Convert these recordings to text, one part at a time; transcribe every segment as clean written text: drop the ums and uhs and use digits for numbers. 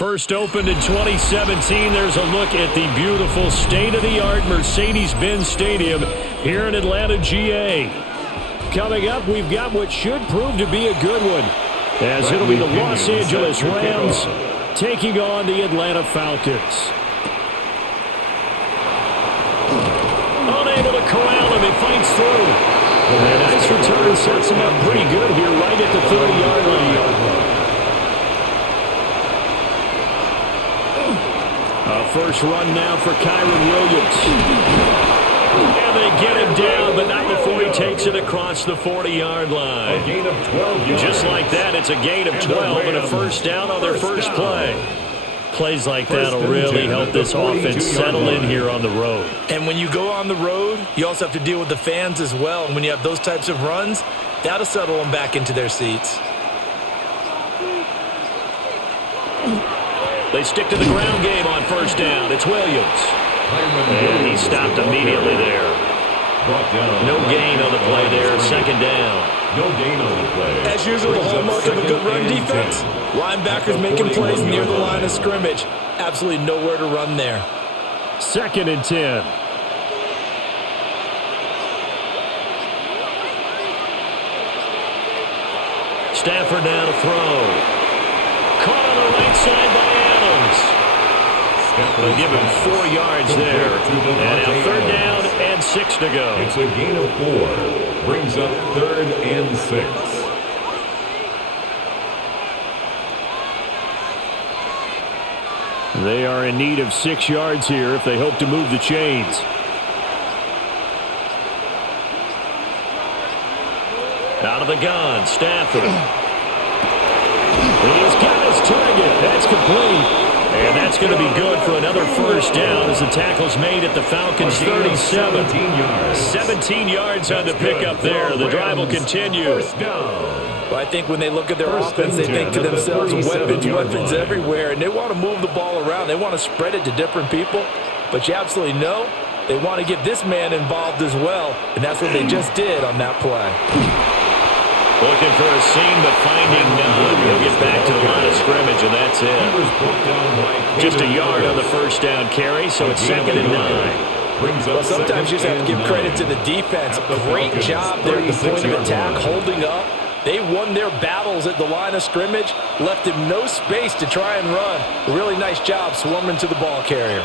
First opened in 2017. There's a look at the beautiful state-of-the-art Mercedes-Benz Stadium here in Atlanta, GA. Coming up, we've got what should prove to be a good one, as it'll be the Los Angeles Rams taking on the Atlanta Falcons. Unable to corral him, he fights through. A nice return sets him up pretty good here right at the 30-yard line. First run now for Kyron Williams. And they get him down, but not before he takes it across the 40-yard line. A gain of 12 yards. Just like that, it's a gain of 12 and a first down on their first play. Plays like that will really help this offense settle in here on the road. And when you go on the road, you also have to deal with the fans as well. And when you have those types of runs, that'll settle them back into their seats. They stick to the ground game on first down. It's Williams. And he stopped immediately there. No gain on the play there. Second down. No gain on the play. As usual, the hallmark of a good run defense. Linebackers making plays near the line of scrimmage. Absolutely nowhere to run there. Second and 10. Stafford now to throw. Caught on the right side by Adams. They'll give him 4 yards there. And now third down and 6 to go. It's a gain of 4. Brings up 3rd and 6. They are in need of 6 yards here if they hope to move the chains. Out of the gun, Stafford. He's got his target. That's complete. And that's going to be good for another first down as the tackle's made at the Falcons' 37. 17 yards on the pickup there. The drive will continue. Well, I think when they look at their offense, they think to themselves, weapons everywhere, and they want to move the ball around. They want to spread it to different people. But you absolutely know they want to get this man involved as well, and that's what they just did on that play. Looking for a seam, but finding none. He'll get back to the line of scrimmage, and that's it. Just a yard on the first down carry, so it's 2nd and 9. Well, sometimes you just have to give credit to the defense. Great job there at the point of attack, holding up. They won their battles at the line of scrimmage, left him no space to try and run. A really nice job swarming to the ball carrier.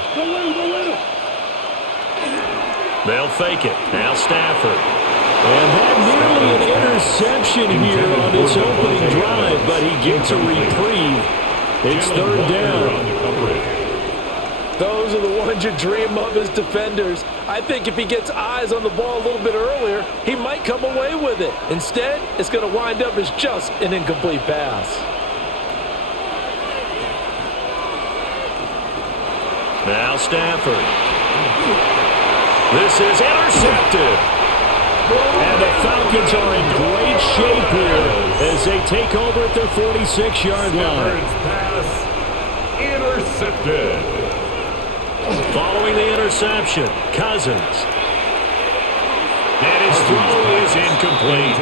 They'll fake it. Now Stafford. And that nearly an interception here on this opening drive, but he gets a reprieve. It's 3rd down. Those are the ones you dream of as defenders. I think if he gets eyes on the ball a little bit earlier, he might come away with it. Instead, it's going to wind up as just an incomplete pass. Now Stafford. This is intercepted. And the Falcons are in great shape here as they take over at their 46-yard line. Pass intercepted. Following the interception, Cousins. And his throw is incomplete. I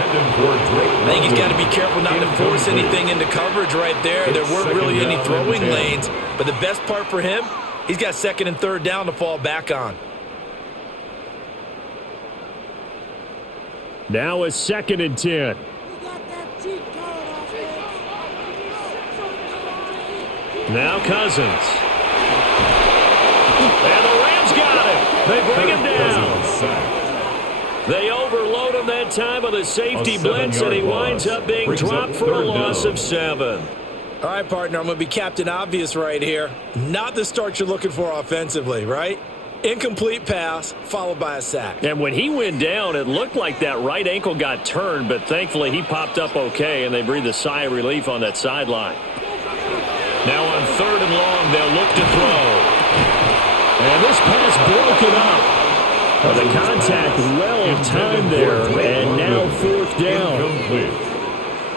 think he's got to be careful not to force anything into coverage right there. There weren't really any throwing lanes. But the best part for him, he's got 2nd and 3rd down to fall back on. Now a 2nd and 10. Now Cousins. And the Rams got him. They bring him down. They overload him that time with a safety blitz, and he winds up being dropped for a loss of 7. All right, partner, I'm going to be Captain Obvious right here. Not the start you're looking for offensively, right? Incomplete pass, followed by a sack. And when he went down, it looked like that right ankle got turned, but thankfully he popped up okay, and they breathed a sigh of relief on that sideline. Now on 3rd and long, they'll look to throw. And this pass broken up. The contact well timed there, and now 4th down.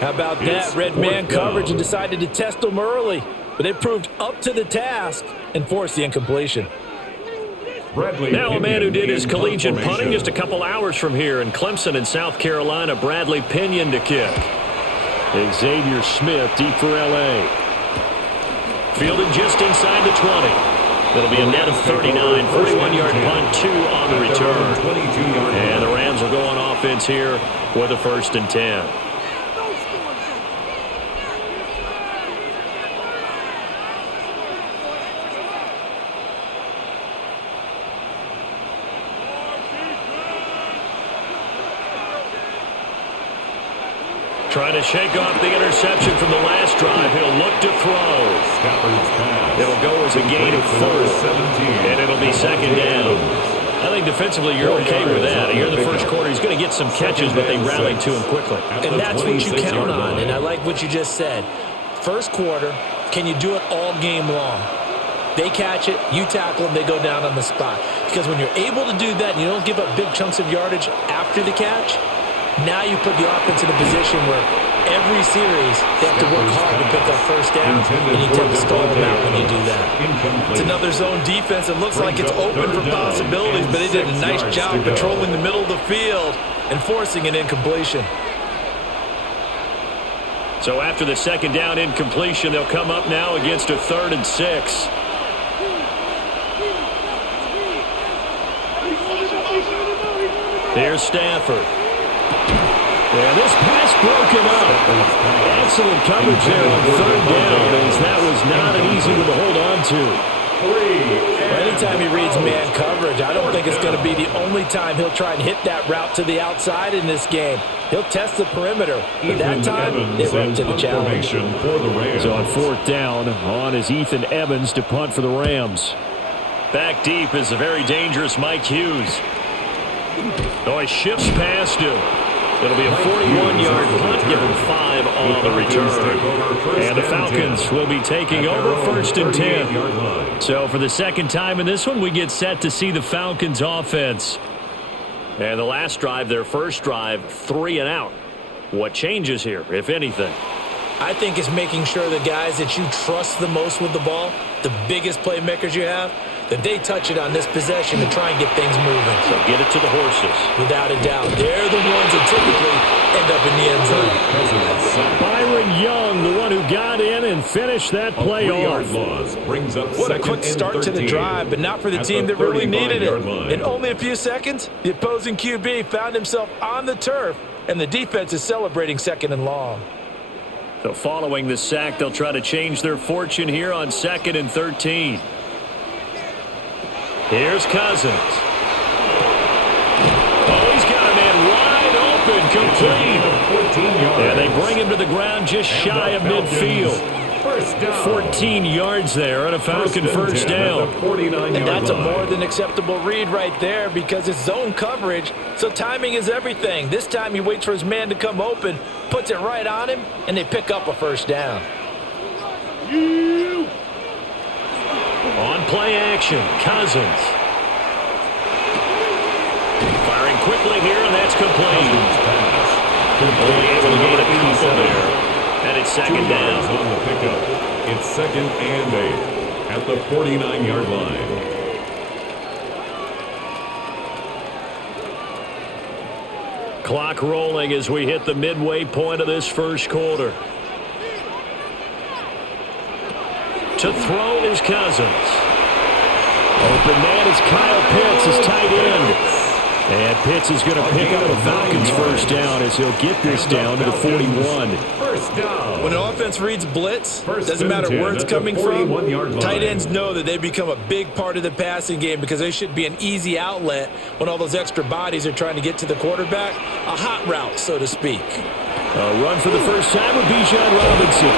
How about that? Red man coverage and decided to test them early, but they proved up to the task and forced the incompletion. Now a man who did his collegiate punting just a couple hours from here in Clemson in South Carolina, Bradley Pinion to kick. Xavier Smith deep for L.A. Fielded just inside the 20. It'll be a net of 39, 41-yard punt, 2 on the return. And the Rams will go on offense here with a 1st and 10. Trying to shake off the interception from the last drive. He'll look to throw. It'll go as a gain of 4. And it'll be 2nd down. I think defensively you're okay with that. Here in the first quarter, he's going to get some catches, but they rallied to him quickly. And that's what you count on. And I like what you just said. First quarter, can you do it all game long? They catch it, you tackle them, they go down on the spot. Because when you're able to do that and you don't give up big chunks of yardage after the catch, now you put the offense in a position where every series they have to work hard to pick up 1st down, and you tend to stall them out when you do that. It's another zone defense. It looks like it's open for possibilities, but they did a nice job patrolling the middle of the field and forcing an incompletion. So after the 2nd down incompletion, they'll come up now against a 3rd and 6. Here's Stafford. And this pass broken up. Excellent coverage there on 3rd down, as that was not an easy one to hold on to. Well, anytime he reads man coverage, I don't think it's going to be the only time he'll try and hit that route to the outside in this game. He'll test the perimeter, but that time, they went to the challenge. So on 4th down, on is Ethan Evans to punt for the Rams. Back deep is the very dangerous Mike Hughes. Oh, he shifts past him. It'll be a 41-yard punt, give him 5 on the return. And the Falcons will be taking over 1st and 10. So for the 2nd time in this one, we get set to see the Falcons offense. And the last drive, their first drive, 3 and out. What changes here, if anything? I think it's making sure the guys that you trust the most with the ball, the biggest playmakers you have, that they touch it on this possession to try and get things moving. So get it to the horses. Without a doubt. They're the ones that typically end up in the end zone. Byron Young, the one who got in and finished that play off. What a quick start to the drive, but not for the team that really needed it. In only a few seconds, the opposing QB found himself on the turf, and the defense is celebrating 2nd and long. So following the sack, they'll try to change their fortune here on 2nd and 13. Here's Cousins. Oh, he's got a man wide open, complete. And they bring him to the ground just shy of midfield. 14 yards there and a Falcon 1st down. And that's a more than acceptable read right there because it's zone coverage, so timing is everything. This time he waits for his man to come open, puts it right on him, and they pick up a 1st down. On play action, Cousins. Firing quickly here, and that's complete. Only able to gain a couple there. And it's 2nd down. On the pickup. It's 2nd and 8 at the 49-yard line. Clock rolling as we hit the midway point of this first quarter. To throw is Cousins. Open man is Kyle Pitts, his tight end. And Pitts is going to pick up a Falcons 1st down as he'll get this down to the 41. When an offense reads blitz, doesn't matter where it's coming from, tight ends know that they become a big part of the passing game because they should be an easy outlet when all those extra bodies are trying to get to the quarterback. A hot route, so to speak. A run for the first time with Bijan Robinson.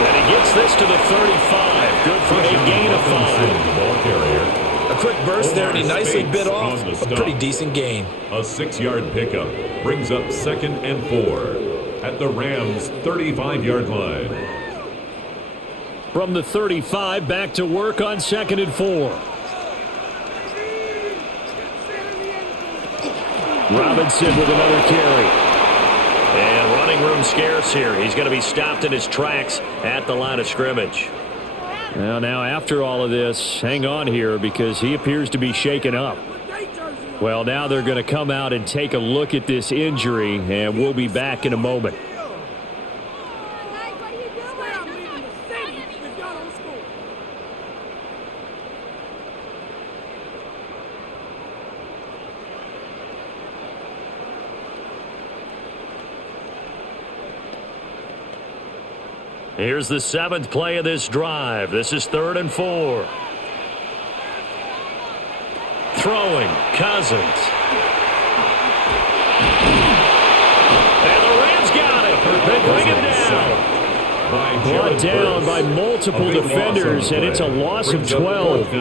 And he gets this to the 35. Good for a gain of 5. A quick burst there, and he nicely bit off a pretty decent gain. A 6-yard pickup brings up 2nd and 4 at the Rams' 35-yard line. From the 35, back to work on 2nd and 4. Robinson with another carry. And running room scarce here. He's going to be stopped in his tracks at the line of scrimmage. Well, now after all of this, hang on here because he appears to be shaken up. Well, now they're going to come out and take a look at this injury, and we'll be back in a moment. Here's the 7th play of this drive. This is 3rd and 4. Throwing, Cousins. And the Rams got it. They bring him down. Brought down by multiple defenders, and it's a loss of 12.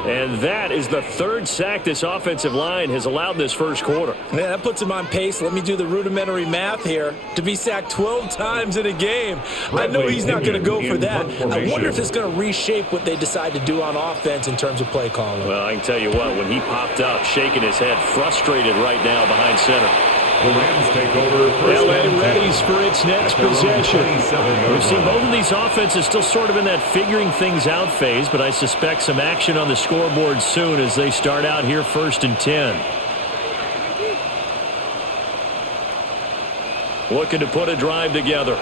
And that is the 3rd sack this offensive line has allowed this first quarter. Yeah, that puts him on pace. Let me do the rudimentary math here. To be sacked 12 times in a game. I know he's not going to go for that. I wonder if it's going to reshape what they decide to do on offense in terms of play calling. Well, I can tell you what, when he popped up, shaking his head, frustrated right now behind center. The Rams take over. LA readies for its next possession. We've seen both of these offenses still sort of in that figuring things out phase, but I suspect some action on the scoreboard soon as they start out here 1st and 10. Looking to put a drive together.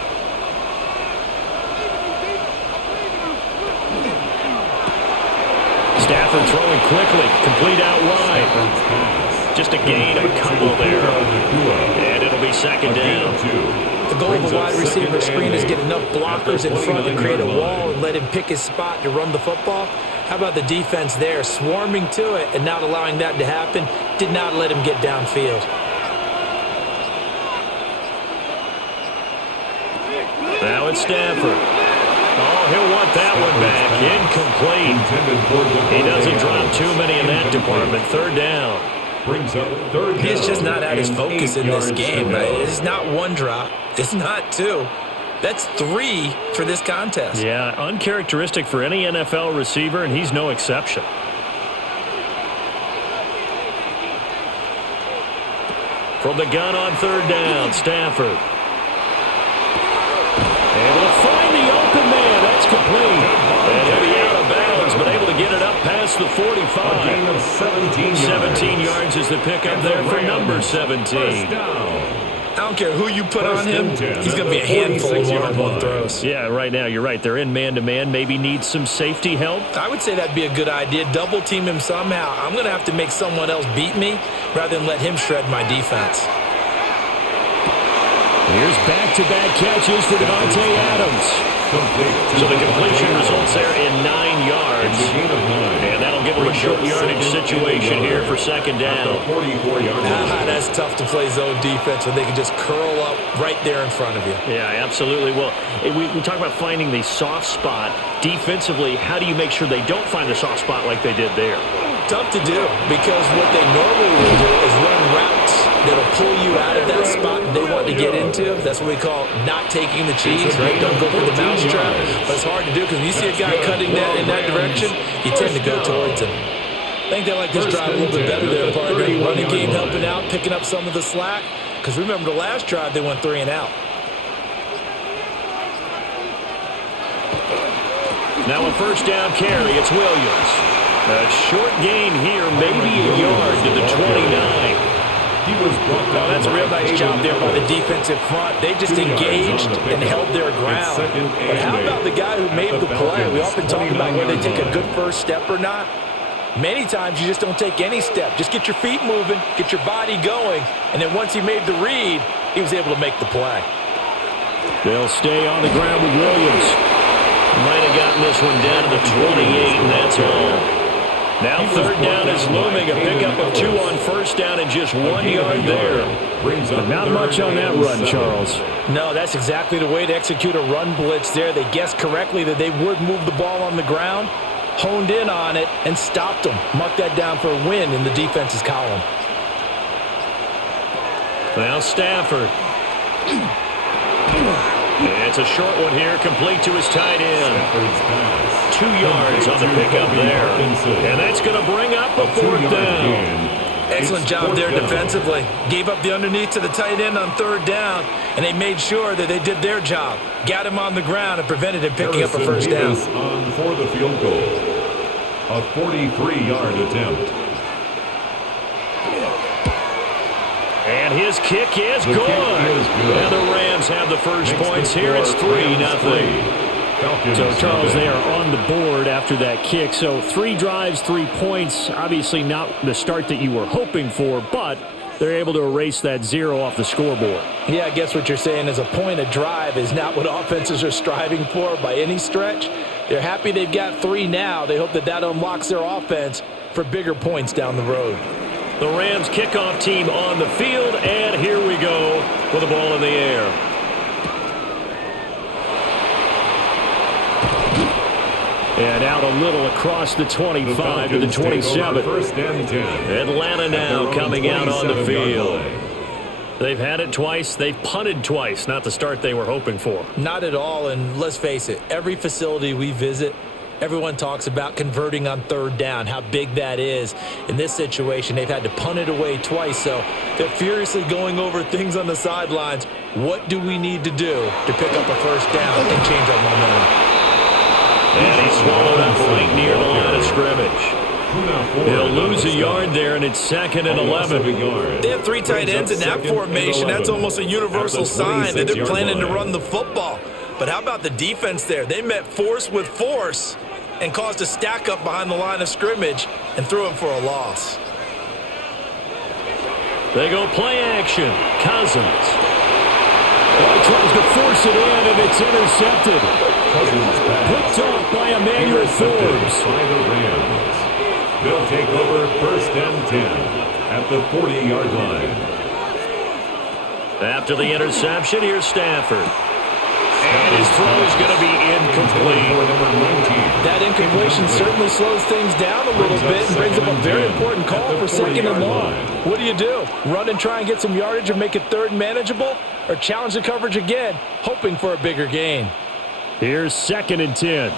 Stafford throwing quickly, complete out wide. Just a gain of a couple there. And it'll be 2nd down. The goal of a wide receiver screen is get enough blockers in front to create a wall and let him pick his spot to run the football. How about the defense there, swarming to it and not allowing that to happen? Did not let him get downfield. Now it's Stafford. Oh, he'll want that one back. Incomplete. He doesn't drop too many in that department. 3rd down. He's just not at his focus in this game. It's not 1 drop. It's not 2. That's 3 for this contest. Yeah, uncharacteristic for any NFL receiver, and he's no exception. From the gun on 3rd down, Stafford. Able to find the open man. That's complete. And he'll be out of bounds, but able to get it up past the 45. 17 yards is the pickup there for number 17. I don't care who you put on him. He's going to be a handful of one-on-one throws. Yeah, right now you're right. They're in man-to-man. Maybe needs some safety help. I would say that'd be a good idea. Double team him somehow. I'm going to have to make someone else beat me rather than let him shred my defense. Here's back-to-back catches for Devontae Adams. So the completion results there in 9 yards. And that'll give him a short yardage situation here for 2nd down. That's tough to play zone defense when they can just curl up right there in front of you. Yeah, absolutely. Well, we talk about finding the soft spot. Defensively, how do you make sure they don't find the soft spot like they did there? Tough to do because what they normally will do is run routes that'll pull you out of that spot they want to get into. That's what we call not taking the cheese, right? Don't go for the mousetrap. But it's hard to do because when you see a guy cutting that in that direction, you tend to go towards him. I think they like this drive a little bit better there, partner. Running game helping out, picking up some of the slack. Because remember the last drive, they went 3 and out. Now a 1st down carry. It's Williams. A short gain here, maybe a yard to the 29. Well, that's a real nice job there by the defensive front. They just engaged and held their ground. But how about the guy who made the play? We often talk about whether they take a good first step or not. Many times you just don't take any step. Just get your feet moving, get your body going, and then once he made the read, he was able to make the play. They'll stay on the ground with Williams. Might have gotten this one down to the 28, and that's all. Now 3rd down is looming. A pickup of 2 on 1st down and just 1 yard there. But not much on that run, Charles. No, that's exactly the way to execute a run blitz there. They guessed correctly that they would move the ball on the ground, honed in on it, and stopped them. Mark that down for a win in the defense's column. Now Stafford. It's a short one here, complete to his tight end. 2 yards on the pickup there. And that's going to bring up a 4th down. Excellent job there defensively. Gave up the underneath to the tight end on 3rd down, and they made sure that they did their job. Got him on the ground and prevented him picking up a 1st down. On for the field goal. A 43-yard attempt. And his kick is good. And the Rams have the first points here. It's 3-0. So, Charles, they are on the board after that kick. So 3 drives, 3 points. Obviously not the start that you were hoping for, but they're able to erase that 0 off the scoreboard. Yeah, I guess what you're saying is a point of drive is not what offenses are striving for by any stretch. They're happy they've got 3 now. They hope that that unlocks their offense for bigger points down the road. The Rams kickoff team on the field, and here we go with the ball in the air. And out a little across the 25 to the 27. First and 10. Atlanta now coming out on the field. They've had it twice. They've punted twice. Not the start they were hoping for. Not at all, and let's face it, every facility we visit, everyone talks about converting on 3rd down, how big that is. In this situation, they've had to punt it away twice, so they're furiously going over things on the sidelines. What do we need to do to pick up a 1st down and change our momentum? And he swallowed up right near the line of scrimmage. He'll lose a yard there, and it's 2nd and 11. They have 3 tight ends in that formation. That's almost a universal sign that they're planning to run the football. But how about the defense there? They met force with force and caused a stack up behind the line of scrimmage and threw him for a loss. They go play action. Cousins. He tries to force it in, and it's intercepted. Picked off by Emmanuel Forbes. By the Rams. They'll take over 1st and 10 at the 40-yard line. After the interception, here's Stafford. And his throw is going to be incomplete. That incompletion certainly slows things down a little bit and brings up a very important call for 2nd and long. What do? Run and try and get some yardage and make it 3rd manageable? Or challenge the coverage again, hoping for a bigger gain? Here's 2nd and 10.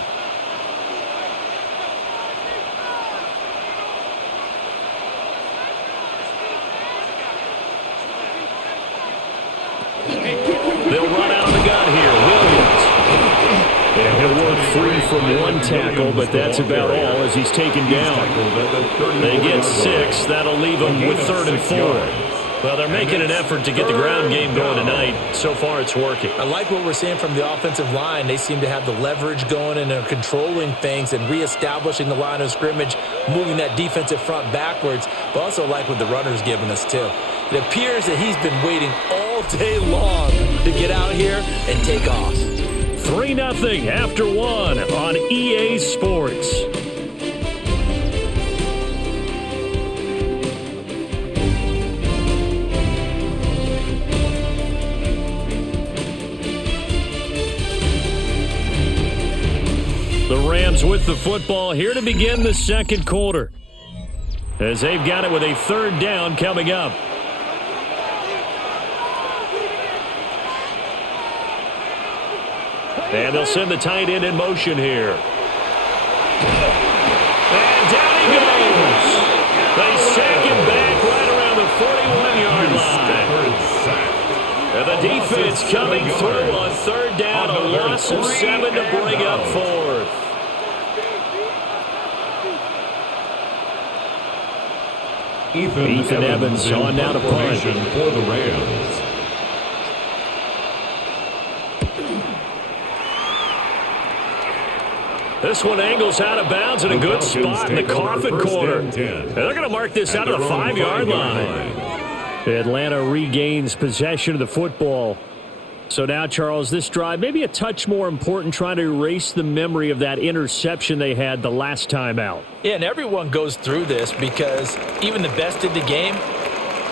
They'll run out of the gun here. Williams. And he'll work free from 1 tackle, but that's about all as he's taken down. They get 6. That'll leave them with 3rd and 4. Well, they're making an effort to get the ground game going tonight. So far, it's working. I like what we're seeing from the offensive line. They seem to have the leverage going, and they're controlling things and reestablishing the line of scrimmage, moving that defensive front backwards, but also like what the runner's giving us, too. It appears that he's been waiting all day long to get out here and take off. 3-0 after 1 on EA Sports. The Rams with the football here to begin the 2nd quarter, as they've got it with a 3rd down coming up. And they'll send the tight end in motion here. And down he goes. They sack him back right around the 41-yard line. And the defense coming through on 3rd down, a loss of 7 to bring up 4th. Ethan Evans on now to punt. For the Rams. This one angles out of bounds in a good spot in the coffin corner. And they're going to mark this out of the 5-yard line. Atlanta regains possession of the football. So now, Charles, this drive maybe a touch more important, trying to erase the memory of that interception they had the last time out. Yeah, and everyone goes through this because even the best in the game,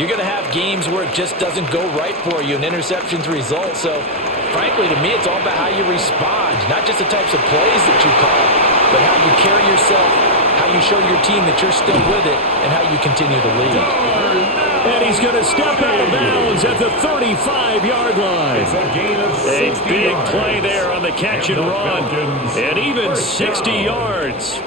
you're going to have games where it just doesn't go right for you and interceptions result. So, frankly, to me, it's all about how you respond, not just the types of plays that you call, but how you carry yourself, how you show your team that you're still with it, and how you continue to lead. And he's going to step out of bounds at the 35-yard line. A big play there on the catch and run, and even 60 yards.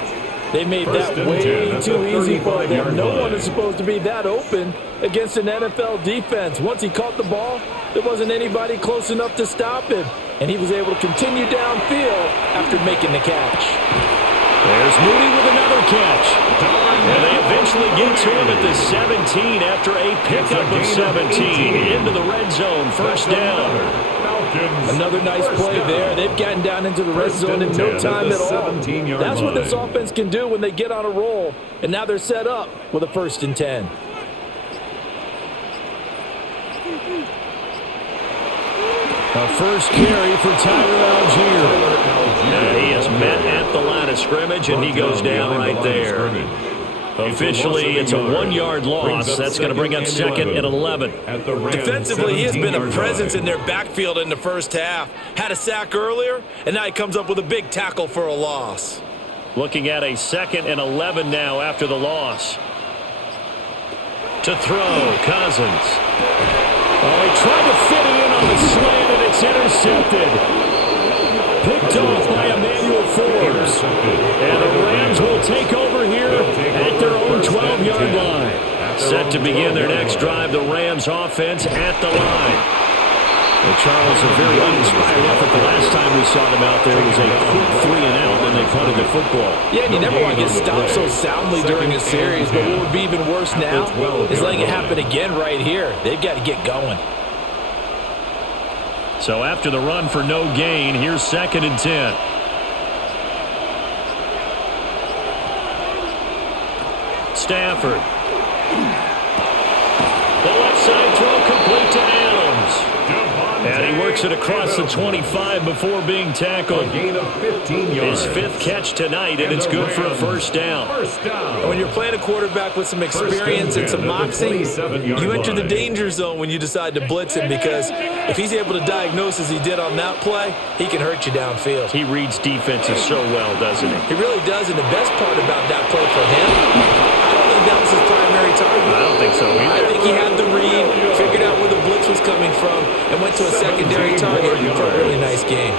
They made that way too easy for them. No one is supposed to be that open against an NFL defense. Once he caught the ball, there wasn't anybody close enough to stop him, and he was able to continue downfield after making the catch. There's Moody with another catch. And they eventually get to him at the 17 after a pickup of 17 into the red zone. 1st down. Another nice play there. They've gotten down into the red zone in no time at all. That's what this offense can do when they get on a roll. And now they're set up with a 1st and 10. A first carry for Tyler Algier. And he is met at the line of scrimmage, and he goes down right there. Officially, it's a 1-yard loss. That's going to bring up 2nd and 11. Defensively, he has been a presence in their backfield in the first half. Had a sack earlier, and now he comes up with a big tackle for a loss. Looking at a 2nd and 11 now after the loss. To throw, Cousins. Oh, he tried to fit it in on the slant, and it's intercepted. Picked off by Emmanuel Forbes. And the Rams will take over here at their own 12-yard line. Set to begin their next drive, the Rams offense at the line. Well, Charles, a very uninspired effort. The last time we saw them out there was a quick 3-and-out, and they punted the football. Yeah, and you never want to get stopped so soundly during a series, but what would be even worse now is letting it happen again right here. They've got to get going. So after the run for no gain, here's 2nd and 10. Stafford. The left side throw complete to Adams. And he works it across the 25 before being tackled. A gain of 15 yards. His 5th catch tonight, and it's good for a first down. When you're playing a quarterback with some experience and some moxie, you enter the danger zone when you decide to blitz him, because if he's able to diagnose as he did on that play, he can hurt you downfield. He reads defenses so well, doesn't he? He really does, and the best part about that play for him, I don't think that was his primary target. I don't think so either. I think he had the read, figured out where the blitz was coming from, and went to a secondary target for a really nice game.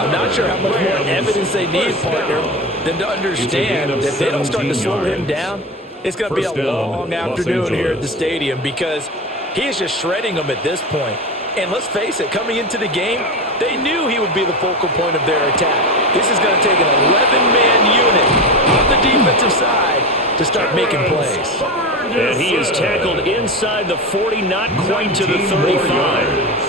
I'm not sure how much more evidence they need, partner, than to understand that if they don't start to slow him down, it's going to be a long afternoon here at the stadium, because he is just shredding them at this point. And let's face it, coming into the game, they knew he would be the focal point of their attack. This is going to take an 11-man unit on the defensive side to start making plays. And he is tackled inside the 40, not quite to the 35.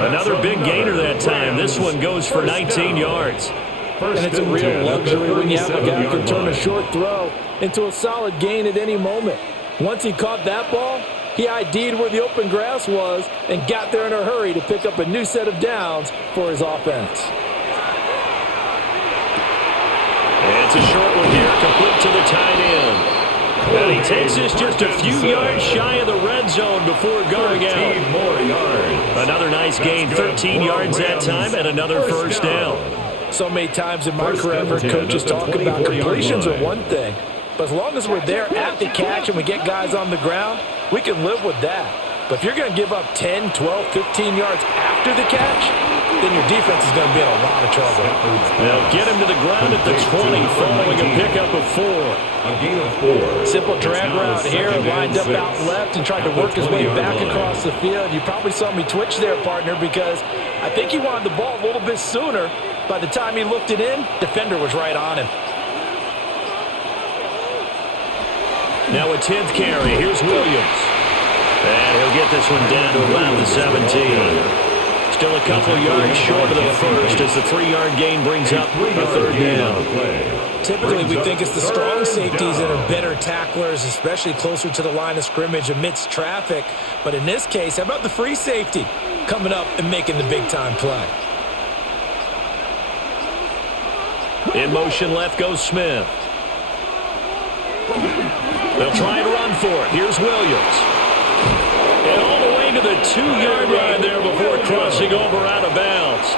Another big gainer that time. This one goes for 19 yards. And it's a real luxury when you have a guy who can turn a short throw into a solid gain at any moment. Once he caught that ball, he ID'd where the open grass was and got there in a hurry to pick up a new set of downs for his offense. And it's a short one here, complete to the tight end. And he takes this just a few yards shy of the red zone before going out. More yards. Another nice gain, 13 yards that time, and another first down. So many times in my career, I've heard coaches talk about completions are one thing, but as long as we're there at the catch and we get guys on the ground, we can live with that. But if you're going to give up 10, 12, 15 yards after the catch, then your defense is going to be in a lot of trouble. They'll get him to the ground at the 20 following a pickup of 4. A gain of 4. Simple drag route here, lined up out left and tried to work his way back across the field. You probably saw me twitch there, partner, because I think he wanted the ball a little bit sooner. By the time he looked it in, defender was right on him. Now a 10th carry. Here's Williams. And he'll get this one down to around the 17. Still a couple yards short of the first as the 3-yard gain brings up a third down. Typically, we think it's the strong safeties that are better tacklers, especially closer to the line of scrimmage amidst traffic. But in this case, how about the free safety coming up and making the big-time play? In motion left goes Smith. They'll try and run for it. Here's Williams. And all the way to the 2-yard line there before crossing over out of bounds.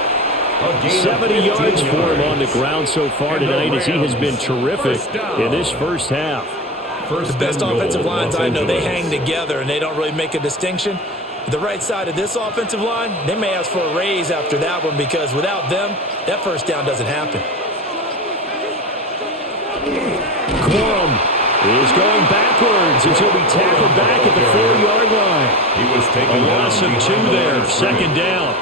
70 yards for him on the ground so far tonight as he has been terrific in this first half. The best offensive lines I know, they hang together and they don't really make a distinction. The right side of this offensive line, they may ask for a raise after that one, because without them, that first down doesn't happen. Quorum is going backwards as he'll be tackled back at the 4-yard line. He was taking a loss of 2 there, second down.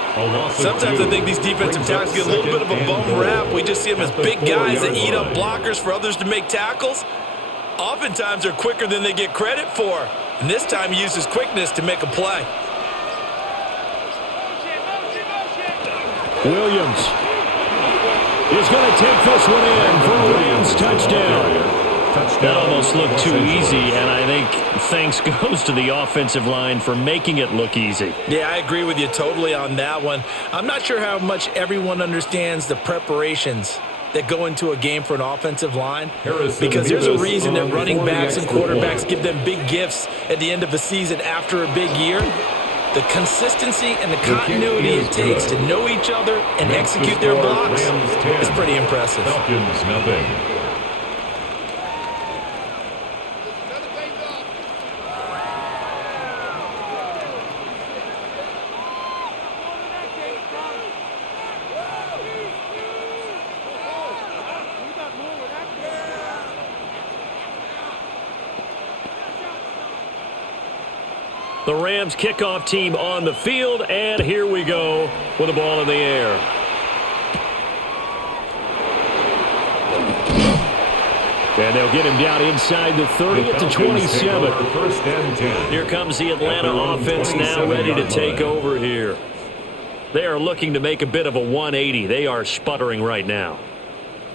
Sometimes I think these defensive tackles get a little bit of a bum rap. We just see them as big guys that eat up blockers for others to make tackles. Oftentimes they're quicker than they get credit for. And this time he used his quickness to make a play. Williams is going to take this one in for a Rams touchdown. That almost looked too easy, and I think thanks goes to the offensive line for making it look easy. Yeah, I agree with you totally on that one. I'm not sure how much everyone understands the preparations that go into a game for an offensive line, because there's a reason that running backs and quarterbacks give them big gifts at the end of a season after a big year. The consistency and the continuity it takes to know each other and execute their blocks is pretty impressive. Falcons, nothing. The Rams kickoff team on the field, and here we go with the ball in the air. And they'll get him down inside the 30 at the 27. First and 10. Here comes the Atlanta offense now ready to take over here. They are looking to make a bit of a 180. They are sputtering right now.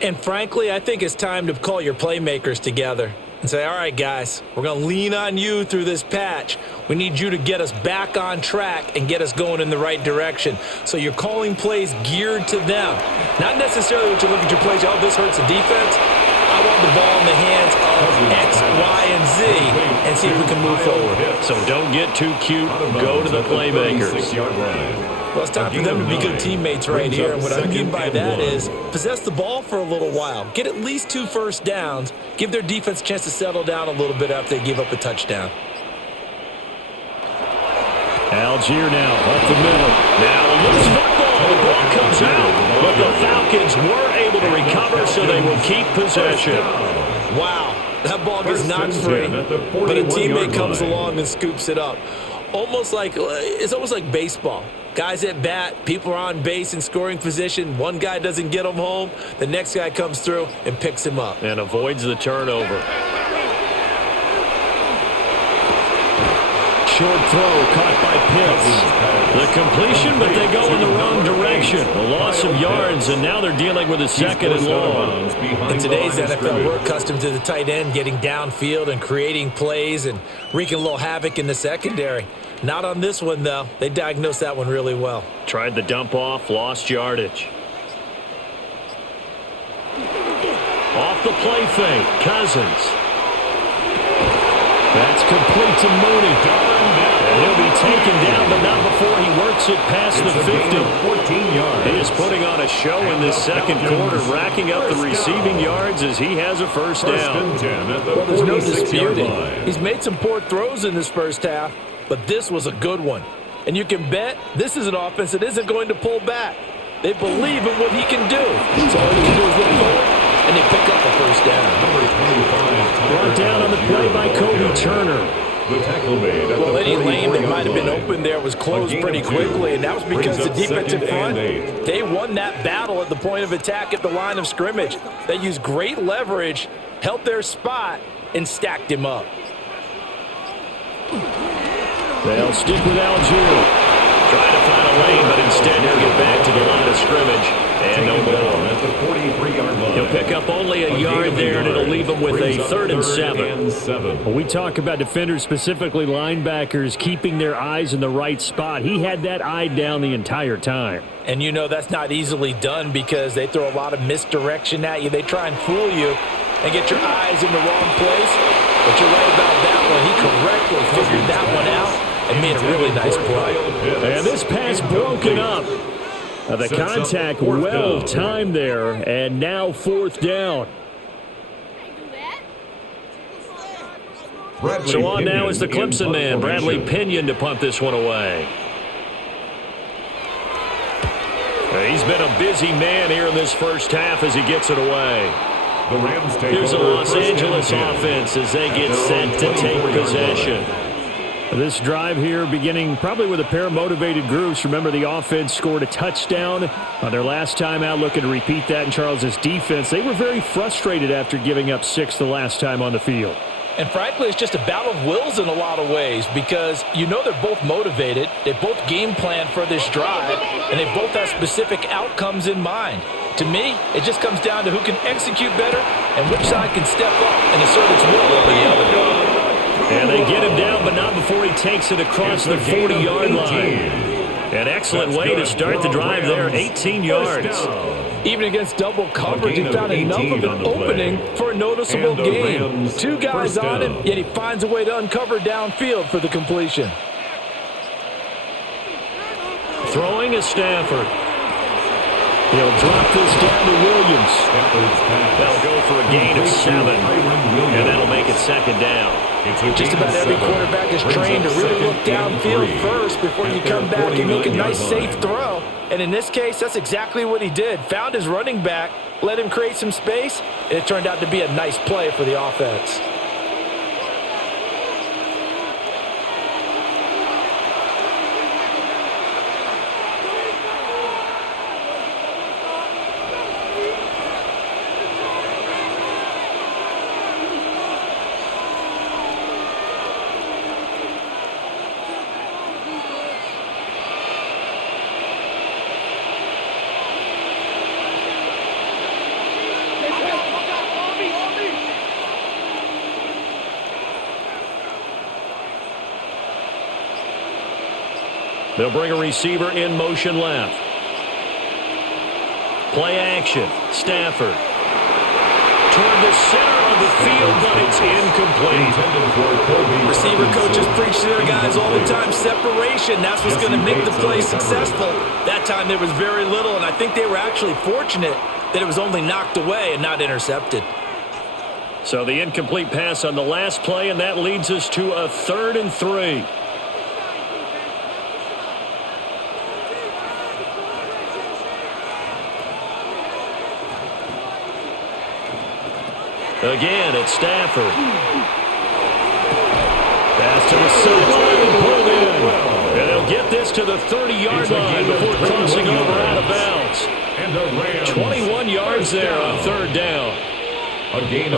And frankly, I think it's time to call your playmakers together and say, all right, guys, we're going to lean on you through this patch. We need you to get us back on track and get us going in the right direction. So you're calling plays geared to them. Not necessarily what you look at your plays, oh, this hurts the defense. I want the ball in the hands of X, Y, and Z and see if we can move forward. So don't get too cute. Go to the playmakers. Well, it's time for them to be good teammates right here. And what I mean by that is possess the ball for a little while. Get at least 2 first downs. Give their defense a chance to settle down a little bit after they give up a touchdown. Algier now up the middle. Now a loose football. The ball comes out. But the Falcons were able to recover, so they will keep possession. Wow. That ball gets knocked free, but a teammate comes along and scoops it up. It's almost like baseball. Guys at bat, people are on base in scoring position. One guy doesn't get him home. The next guy comes through and picks him up. And avoids the turnover. Short throw caught by Pitts. The completion, but they go in the wrong direction. A loss of yards, and now they're dealing with a second and long. In today's NFL, we're accustomed to the tight end getting downfield and creating plays and wreaking a little havoc in the secondary. Not on this one, though. They diagnosed that one really well. Tried the dump off, lost yardage. Off the play fake, Cousins. That's complete to Mooney. And he'll be taken down, but not before he works it past the 50. 14 yards. He is putting on a show in this second quarter, racking up the receiving yards as he has a first down. Well, there's no disputing. He's made some poor throws in this first half, but this was a good one. And you can bet this is an offense that isn't going to pull back. They believe in what he can do. So all you can do is look forward, and they pick up a first down. Brought down on the play by Kobe Turner. Well, any lane that might have been open there was closed pretty quickly, and that was because the defensive front, they won that battle at the point of attack at the line of scrimmage. They used great leverage, held their spot, and stacked him up. They'll stick with Algier. Trying to find a lane, but instead he'll get back to the line of scrimmage. And no more. At the 43-yard line. He'll pick up only a yard there, and it'll leave him with a 3rd and 7. When we talk about defenders, specifically linebackers, keeping their eyes in the right spot, he had that eye down the entire time. And you know that's not easily done because they throw a lot of misdirection at you. They try and fool you and get your eyes in the wrong place. But you're right about that one. He correctly figured that one out and made a really nice play. And this pass broken up. The contact well timed there, and now 4th down. So on now is the Clemson man, Bradley Pinion, to punt this one away. He's been a busy man here in this first half as he gets it away. Here's the Los Angeles offense as they get set to take possession. This drive here beginning probably with a pair of motivated groups. Remember, the offense scored a touchdown on their last time out, looking to repeat that in Charles's defense. They were very frustrated after giving up 6 the last time on the field. And frankly, it's just a battle of wills in a lot of ways because you know they're both motivated, they both game plan for this drive, and they both have specific outcomes in mind. To me, it just comes down to who can execute better and which side can step up and assert its will over the other. And they get him down, but not before he takes it across the 40-yard line. An excellent way to start the drive there, 18 yards. Even against double coverage, he found enough of an opening for a noticeable gain. Two guys on him, yet he finds a way to uncover downfield for the completion. Throwing is Stafford. He'll drop this down to Williams. They'll go for a gain of 7, and that'll make it second down. Just about every quarterback is trained to really look downfield first before you come back and make a nice, safe throw. And in this case, that's exactly what he did. Found his running back, let him create some space, and it turned out to be a nice play for the offense. They'll bring a receiver in motion left. Play action. Stafford. Toward the center of the field, but it's incomplete. Receiver coaches preach to their guys all the time. Separation, that's what's going to make the play successful. That time there was very little, and I think they were actually fortunate that it was only knocked away and not intercepted. So the incomplete pass on the last play, and that leads us to a 3rd and 3. Again, it's Stafford. Pass to the sideline and pulled in. And they'll get this to the 30-yard line before crossing over out of bounds. 21 yards there on 3rd down.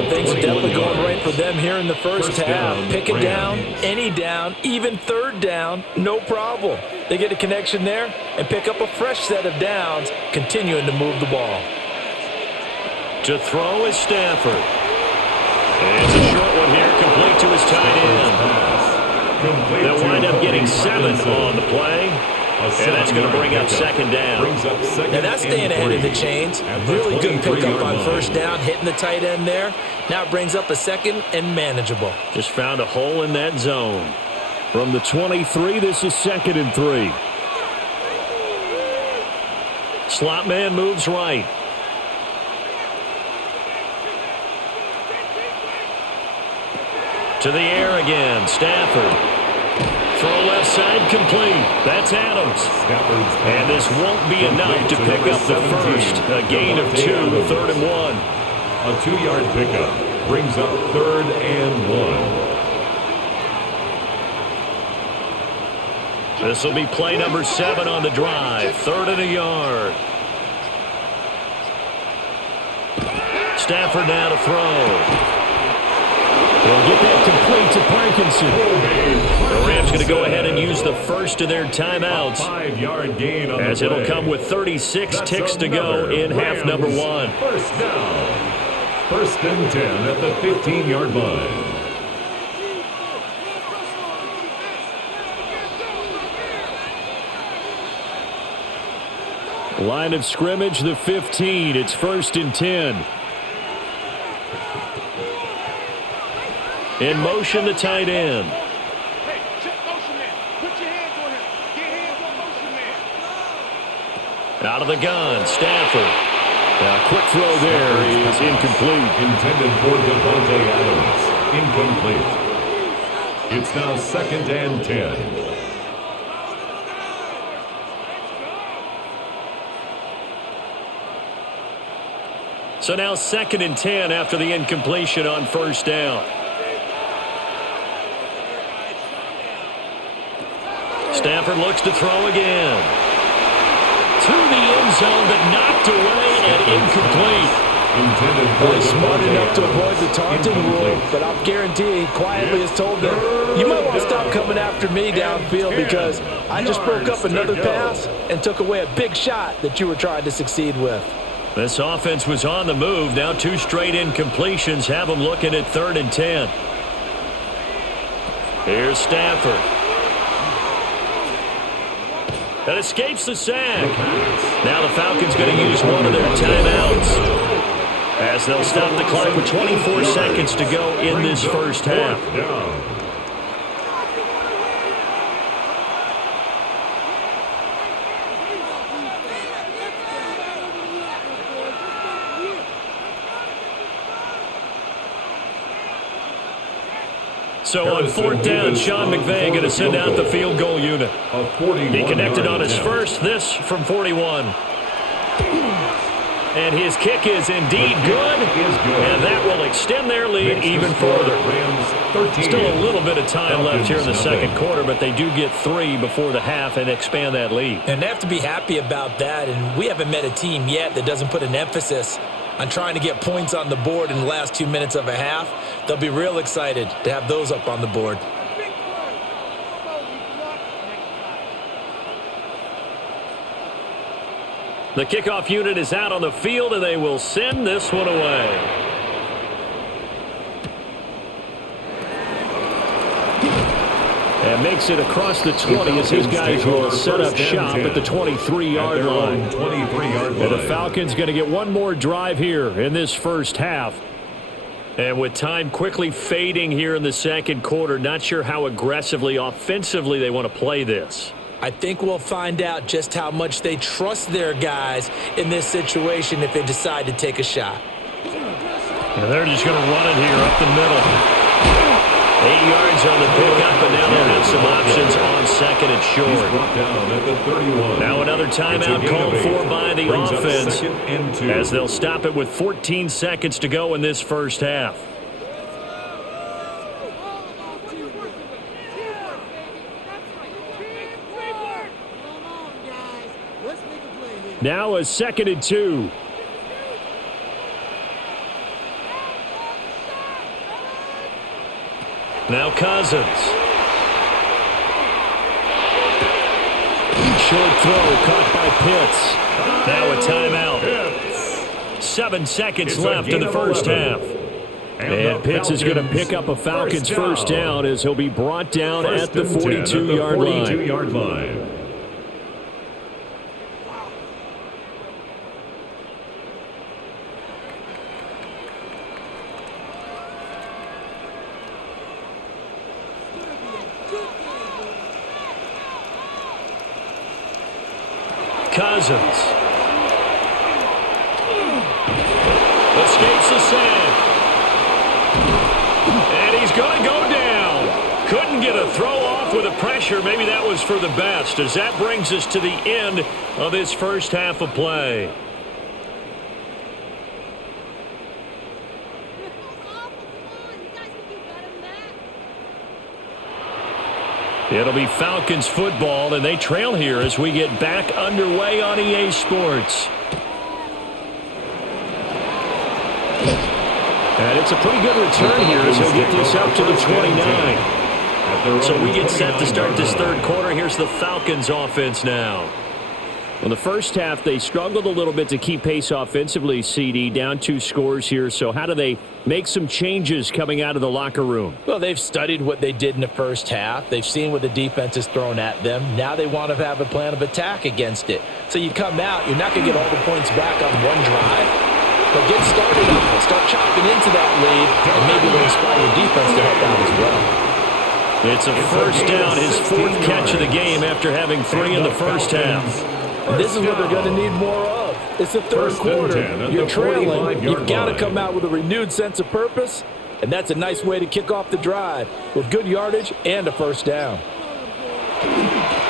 Things are definitely going right for them here in the first half. Pick it down, any down, even 3rd down, no problem. They get a connection there and pick up a fresh set of downs, continuing to move the ball. To throw is Stafford. It's a short one here, complete to his tight end. They'll wind up getting 7 on the play, and that's going to bring up 2nd down. Now that's staying ahead of the chains. Really good pickup on 1st down, hitting the tight end there. Now it brings up a 2nd and manageable. Just found a hole in that zone. From the 23, this is 2nd and 3. Slot man moves right. To the air again, Stafford. Throw left side complete. That's Adams. And this won't be enough to pick up the first. A gain of 2, 3rd and 1. A 2-yard pickup brings up 3rd and 1. This will be play number 7 on the drive. 3rd and a yard. Stafford now to throw. They'll get that complete to Parkinson. The Rams going to go ahead and use the first of their timeouts. 5-yard gain on as it'll come with 36 ticks to go in half number 1. 1st down. 1st and 10 at the 15-yard line. Line of scrimmage, the 15. It's 1st and 10. In motion, the tight end. Hey, check motion man. Put your hands on him. Get hands on motion man. Out of the gun, Stafford. A quick throw there is incomplete. Intended for Devontae Adams. Incomplete. It's now 2nd and 10. So now 2nd and 10 after the incompletion on 1st down. Stafford looks to throw again. To the end zone, but knocked away and incomplete. Well, he's smart enough to avoid the taunting rule, but I'll guarantee he quietly has told them, you might want to stop coming after me downfield because I just broke up another pass and took away a big shot that you were trying to succeed with. This offense was on the move. Now 2 straight incompletions have them looking at 3rd and 10. Here's Stafford. That escapes the sack. Now the Falcons going to use one of their timeouts as they'll stop the clock with 24 seconds to go in this first half. So on 4th down, Sean McVay going to send out the field goal unit. He connected on his first, this from 41. And his kick is indeed good, and that will extend their lead even further. Still a little bit of time left here in the second quarter, but they do get 3 before the half and expand that lead. And they have to be happy about that, and we haven't met a team yet that doesn't put an emphasis on trying to get points on the board in the last 2 minutes of a half. They'll be real excited to have those up on the board. The kickoff unit is out on the field, and they will send this one away. And makes it across the 20 as his guys will set up shop at the 23-yard line. And the Falcons going to get one more drive here in this first half. And with time quickly fading here in the second quarter, not sure how aggressively, offensively they want to play this. I think we'll find out just how much they trust their guys in this situation if they decide to take a shot. And they're just going to run it here up the middle. 8 yards on the pickup, but now they'll have some options on 2nd and short. Now another timeout called for by the offense as they'll stop it with 14 seconds to go in this first half. Now a 2nd and 2. Now Cousins. Short throw caught by Pitts. Now a timeout. 7 seconds left in the first half. And Pitts is going to pick up a Falcons first down as he'll be brought down at the 42-yard line. Cousins. Escapes the sack. And he's going to go down. Couldn't get a throw off with the pressure. Maybe that was for the best, as that brings us to the end of this first half of play. It'll be Falcons football, and they trail here as we get back underway on EA Sports. And it's a pretty good return here as he'll get this up to the 29. So we get set to start this third quarter. Here's the Falcons offense now. Well, the first half, they struggled a little bit to keep pace offensively, CD, down 2 scores here. So how do they make some changes coming out of the locker room? Well, they've studied what they did in the first half. They've seen what the defense has thrown at them. Now they want to have a plan of attack against it. So you come out, you're not going to get all the points back on one drive, but get started on it. Start chopping into that lead, and maybe it'll inspire your defense to help out as well. It's a first down, his 4th catch of the game after having 3 in the first half. And this is what they're going to need more of. It's the third quarter. You're trailing. You've got to come out with a renewed sense of purpose, and that's a nice way to kick off the drive with good yardage and a first down.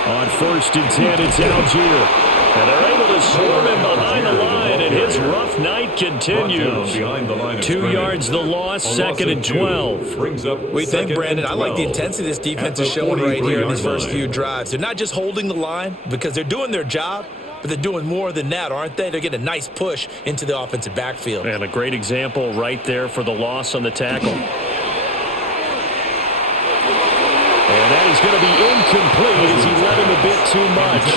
On 1st and 10, it's Algier. And they're able to swarm him behind the line, and his rough night continues. 2 yards the loss, 2nd and 12. We think, Brandon, I like the intensity this defense is showing right here in these first few drives. They're not just holding the line because they're doing their job, but they're doing more than that, aren't they? They're getting a nice push into the offensive backfield. And a great example right there for the loss on the tackle. And that is going to be incomplete as he let him a bit too much.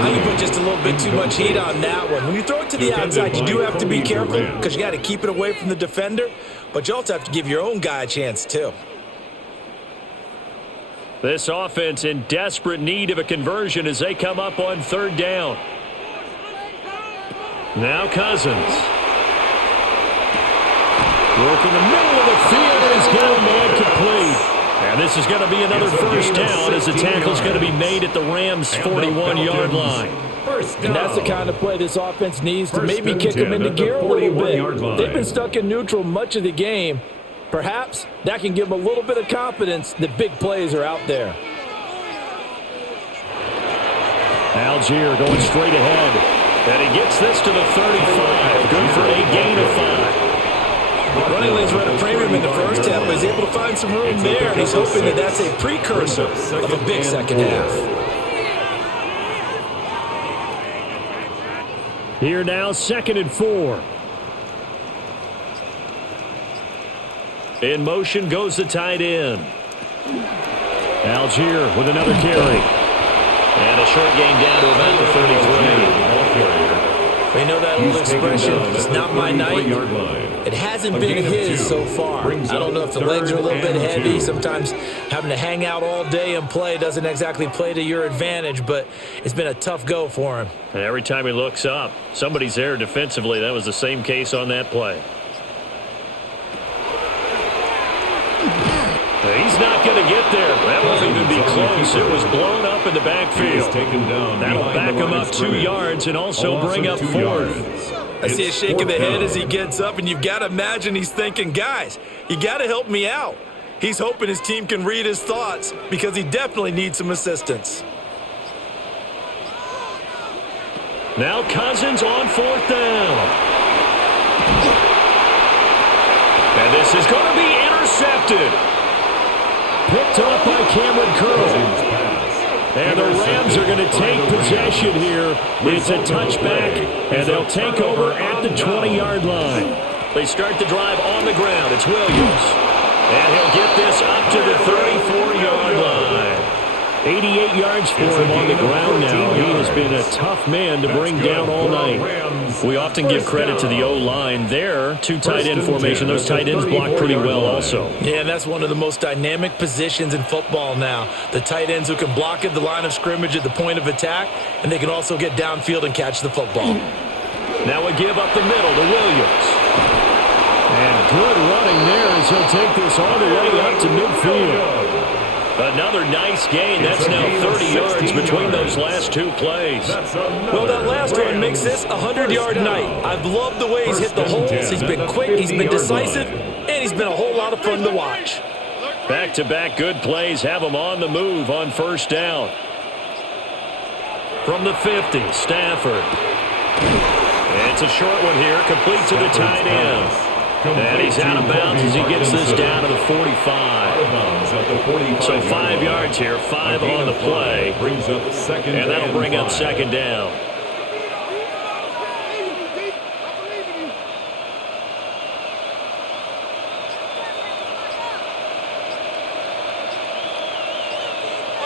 I think put just a little bit too much heat on that one. When you throw it to the outside, you do have to be careful because you got to keep it away from the defender, but you also have to give your own guy a chance too. This offense in desperate need of a conversion as they come up on third down. Now Cousins. Work in the middle of the field and he's got a man complete. And this is going to be another first down as the tackle's going to be made at the Rams' 41-yard line. And that's the kind of play this offense needs to maybe kick them into gear a little bit. They've been stuck in neutral much of the game. Perhaps that can give them a little bit of confidence that big plays are out there. Algier going straight ahead. And he gets this to the 35. Good for a gain of 5. Running lanes ran a premium in the first half, but he's able to find some room there, and he's hoping that that's a precursor of a big second half. Here now, 2nd and 4. In motion goes the tight end. Algier with another carry. And a short gain down to about the 33. We know that old expression, it's not my night. It hasn't been his so far. I don't know if the legs are a little bit heavy. Sometimes having to hang out all day and play doesn't exactly play to your advantage, but it's been a tough go for him. And every time he looks up, somebody's there defensively. That was the same case on that play. He's not going to get there. That won't even be close. It was blown up in the backfield. That'll back him up 2 yards and also bring up 4th. I see a shake of the head as he gets up, and you've got to imagine he's thinking, guys, you got to help me out. He's hoping his team can read his thoughts because he definitely needs some assistance. Now Cousins on 4th down. And this is going to be intercepted. Picked off by Cameron Curl. And the Rams are going to take possession here. It's a touchback, and they'll take over at the 20-yard line. They start the drive on the ground. It's Williams. And he'll get this up to the 34-yard line. 88 yards for him on the ground now. He has been a tough man to bring down all night. We often give credit to the O-line there. 2 tight end formation. Those tight ends block pretty well also. Yeah, and that's one of the most dynamic positions in football now. The tight ends who can block at the line of scrimmage at the point of attack, and they can also get downfield and catch the football. Now a give up the middle to Williams. And good running there as he'll take this all the way up to midfield. Another nice gain. That's now 30 yards between those last 2 plays. Well, that last one makes this a 100-yard night. I've loved the way he's hit the holes. He's been quick, he's been decisive, and he's been a whole lot of fun to watch. Back-to-back good plays have him on the move on first down. From the 50, Stafford. It's a short one here, complete to the tight end. And he's out of bounds as he gets this down to the 45. So 5 yards here, 5 on the play. And that'll bring up 2nd down.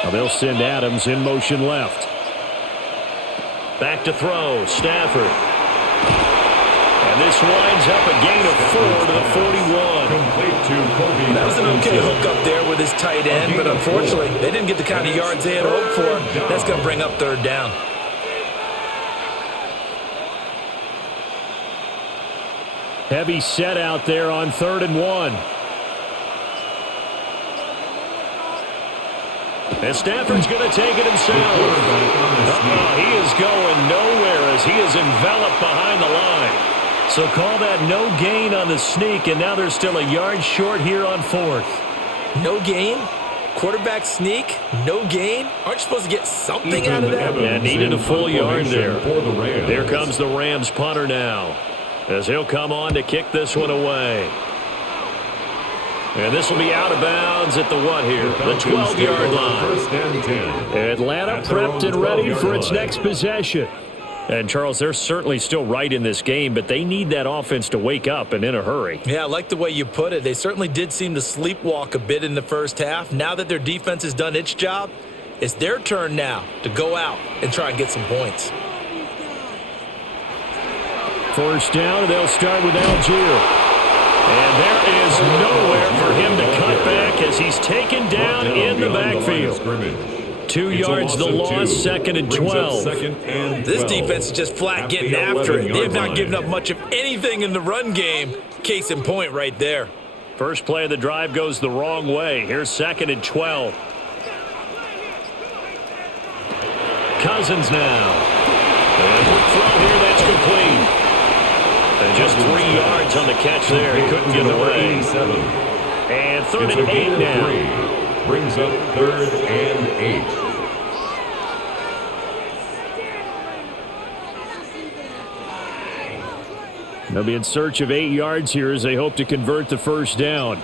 Well, they'll send Adams in motion left. Back to throw, Stafford. And this winds up a gain of 4 to the 41. That was an okay hook up there with his tight end, but unfortunately, they didn't get the kind of yards they had hoped for. That's going to bring up 3rd down. Heavy set out there on 3rd and 1. And Stafford's going to take it himself. He is going nowhere as he is enveloped behind the line. So call that no gain on the sneak, and now they're still a yard short here on 4th. No gain? Quarterback sneak? No gain? Aren't you supposed to get something out of that? Yeah, needed a full yard there. Here comes the Rams punter now, as he'll come on to kick this one away. And this will be out of bounds at the what here? The 12-yard line. First and 10. Atlanta prepped and ready for its next possession. And, Charles, they're certainly still right in this game, but they need that offense to wake up and in a hurry. Yeah, I like the way you put it. They certainly did seem to sleepwalk a bit in the first half. Now that their defense has done its job, it's their turn now to go out and try and get some points. First down, and they'll start with Algier. And there is nowhere for him to cut back as he's taken down in the backfield. 2 yards the loss, second and 12. This defense is just flat getting after it. They have not given up much of anything in the run game. Case in point right there. First play of the drive goes the wrong way. Here's second and 12. Cousins now. And quick throw here, that's complete. And just 3 yards on the catch there. He couldn't get away. And third and 8 now. Brings up third and 8. They'll be in search of 8 yards here as they hope to convert the first down.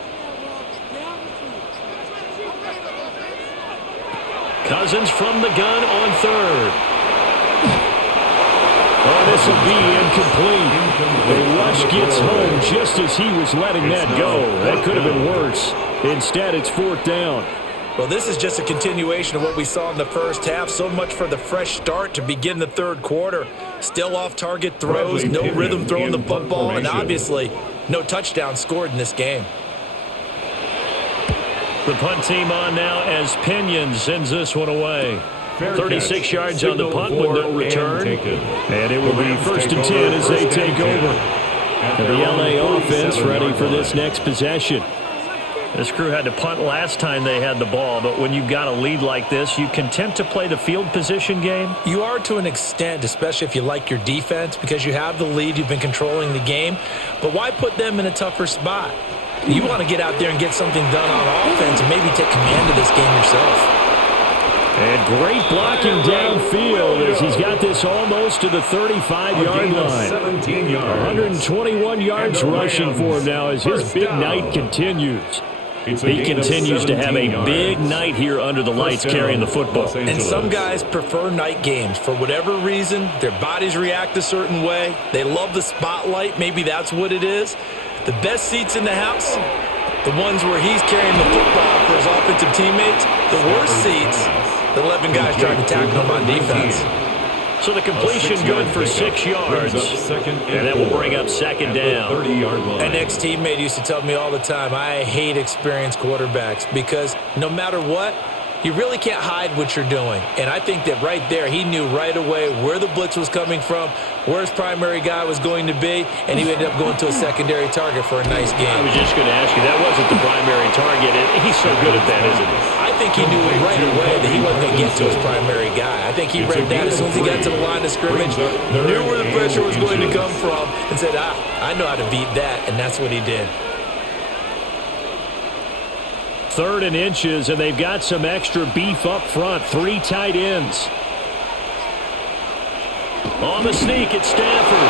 Cousins from the gun on third. Oh, this will be incomplete. The rush gets home just as he was letting that go. That could have been worse. Instead, it's fourth down. Well, this is just a continuation of what we saw in the first half. So much for the fresh start to begin the third quarter. Still off-target throws, no rhythm throwing the football, and obviously no touchdown scored in this game. The punt team on now as Pinion sends this one away. 36 yards on the punt with no return. And it will be first and 10 as they take over. And the LA offense ready for this next possession. This crew had to punt last time they had the ball, but when you've got a lead like this, you content to play the field position game? You are to an extent, especially if you like your defense, because you have the lead, you've been controlling the game. But why put them in a tougher spot? You want to get out there and get something done on offense and maybe take command of this game yourself. And great blocking downfield as he's got this almost to the 35-yard line. 17 yards. 121 yards rushing for him now as his big night continues. He continues to have a big night here under the lights carrying the football. And some guys prefer night games. For whatever reason, their bodies react a certain way. They love the spotlight. Maybe that's what it is. The best seats in the house, the ones where he's carrying the football for his offensive teammates. The worst seats, the 11 guys trying to tackle him on defense. So the completion good for 6 yards, and that will bring up second down. An ex-teammate used to tell me all the time, I hate experienced quarterbacks because no matter what, you really can't hide what you're doing. And I think that right there, he knew right away where the blitz was coming from, where his primary guy was going to be, and he ended up going to a secondary target for a nice game. I was just going to ask you, that wasn't the primary target. He's so good at that, isn't he? I think he knew right away that he wasn't going to get to his primary guy. I think he read that as soon as he got to the line of scrimmage, knew where the pressure was going to come from, and said, I know how to beat that, and that's what he did. Third and inches, and they've got some extra beef up front. 3 tight ends. On the sneak, it's Stafford.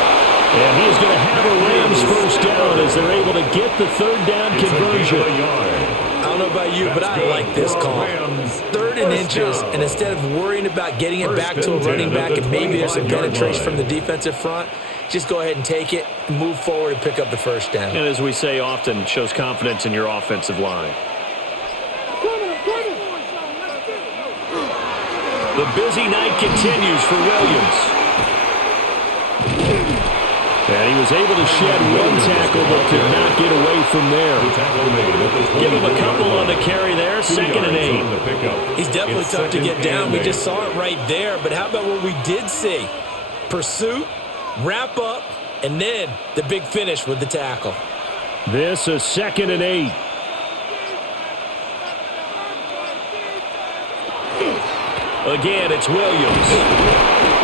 And he is going to have a Rams first down as they're able to get the third down conversion. I don't know about you, but I like this call. 3rd and inches, and instead of worrying about getting it back to a running back and maybe there's some penetration from the defensive front, just go ahead and take it, move forward, and pick up the first down. And as we say often, it shows confidence in your offensive line. The busy night continues for Williams. And he was able to shed one tackle but could not get away from there. Give him a couple on the carry there, 2nd and 8. He's definitely tough to get down. We just saw it right there. But how about what we did see? Pursuit, wrap up, and then the big finish with the tackle. This is 2nd and 8. Again, it's Williams.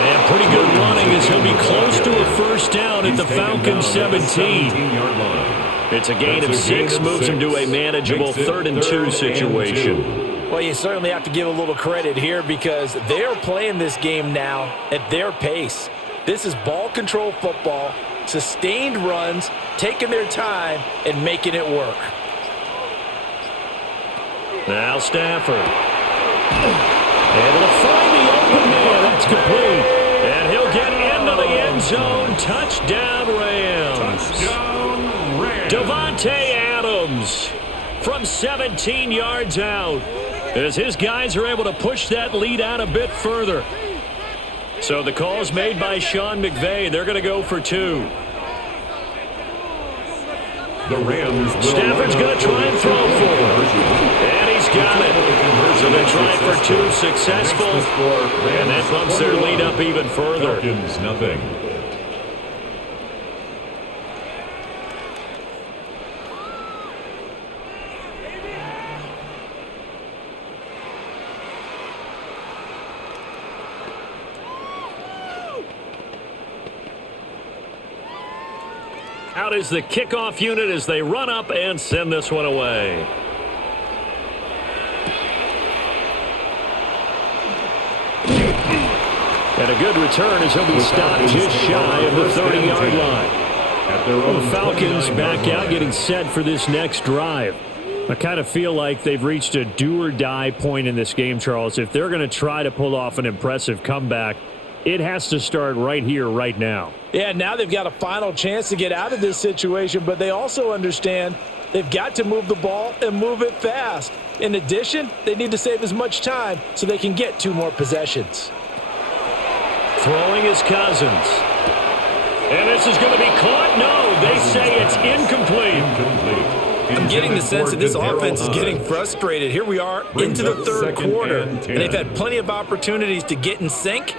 And pretty good running as he'll be close to a first down at the Falcons 17. It's a gain of 6, moves him to a manageable 3rd and 2 situation. Well, you certainly have to give a little credit here because they're playing this game now at their pace. This is ball control football, sustained runs, taking their time, and making it work. Now Stafford. Able to find the open man. That's complete. And he'll get into the end zone. Touchdown, Rams. Touchdown, Rams. Davante Adams from 17 yards out as his guys are able to push that lead out a bit further. So the call's made by Sean McVay. They're going to go for 2. The Rams will Stafford's going to try and throw for him. And he's got it. So they're trying for 2 successful. And that bumps their lead up even further. Falcons, nothing. Out is the kickoff unit as they run up and send this one away. And a good return as he'll be stopped just shy of the 30-yard line. The Falcons back out getting set for this next drive. I kind of feel like they've reached a do-or-die point in this game, Charles. If they're going to try to pull off an impressive comeback, it has to start right here, right now. Yeah, now they've got a final chance to get out of this situation, but they also understand they've got to move the ball and move it fast. In addition, they need to save as much time so they can get 2 more possessions. Throwing is Cousins. And this is going to be caught. No, they say it's incomplete. I'm getting the sense that this offense is getting frustrated. Here we are into the third quarter, and they've had plenty of opportunities to get in sync.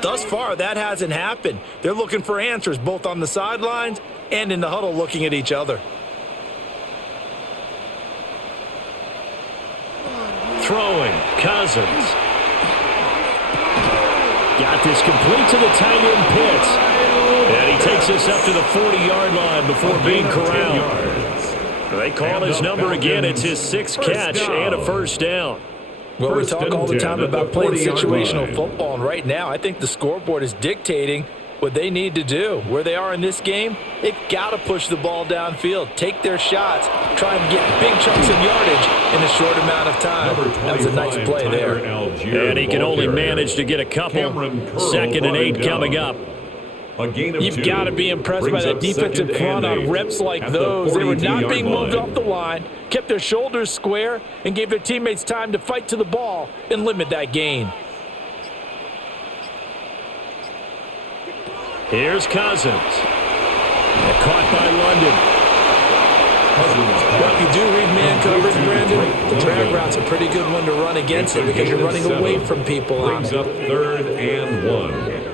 Thus far, that hasn't happened. They're looking for answers both on the sidelines and in the huddle looking at each other. Throwing, Cousins. Got this complete to the tight end Pitts. And he takes us up to the 40-yard line before being corralled. They call his number again. It's his 6th catch and a first down. Well, we talk all the time about playing situational football, and right now I think the scoreboard is dictating what they need to do. Where they are in this game, they've got to push the ball downfield, take their shots, try and get big chunks of yardage in a short amount of time. That was a nice play there. And he can only manage to get a couple. 2nd and 8 coming up. You've got to be impressed by that defensive front on reps like those. They were not being moved off the line, kept their shoulders square, and gave their teammates time to fight to the ball and limit that gain. Here's Cousins. Caught by London. Well, if you do read man coverage, Brandon, the drag route's a pretty good one to run against it because you're running away from people on it. Brings up 3rd and 1.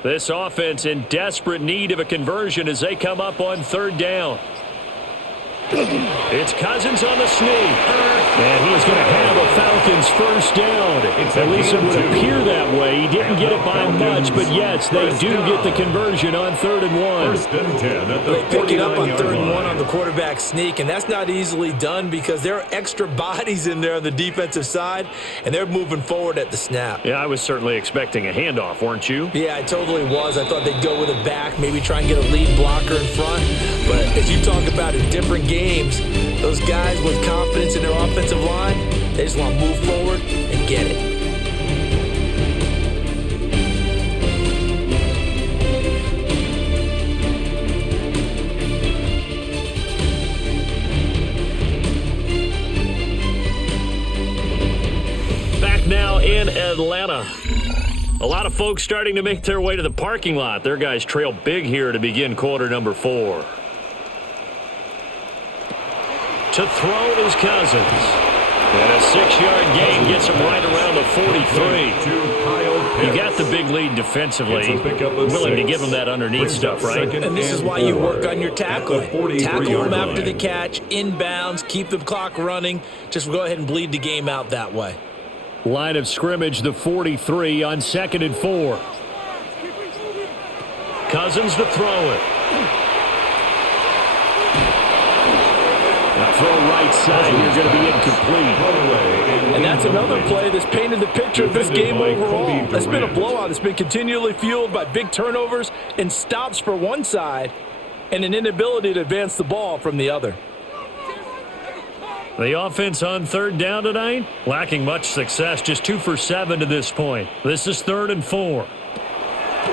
This offense in desperate need of a conversion as they come up on 3rd down. It's Cousins on the sneak. And he's going to have a Falcons first down. At least it would appear that way. He didn't get it by much, but yes, they do get the conversion on 3rd and 1. 1st and 10 at the They pick it up on 3rd and 1 line. on the quarterback sneak, and that's not easily done because there are extra bodies in there on the defensive side, and they're moving forward at the snap. Yeah, I was certainly expecting a handoff, weren't you? Yeah, I totally was. I thought they'd go with it back, maybe try and get a lead blocker in front. But as you talk about in different games, those guys with confidence in their offensive line, they just want to move forward and get it. Back now in Atlanta. A lot of folks starting to make their way to the parking lot. Their guys trail big here to begin quarter number 4. To throw is Cousins. And a 6-yard gain gets him right around the 43. You got the big lead defensively. Willing to give him that underneath stuff, right? And this is why you work on your tackling. Tackle them after the catch, inbounds, keep the clock running. Just go ahead and bleed the game out that way. Line of scrimmage, the 43 on 2nd and 4. Cousins to throw it. Now throw right side, you're going to be incomplete. And that's another play that's painted the picture of this game overall. It's been a blowout. It's been continually fueled by big turnovers and stops for one side and an inability to advance the ball from the other. The offense on third down tonight, lacking much success, just 2 for 7 to this point. This is 3rd and 4.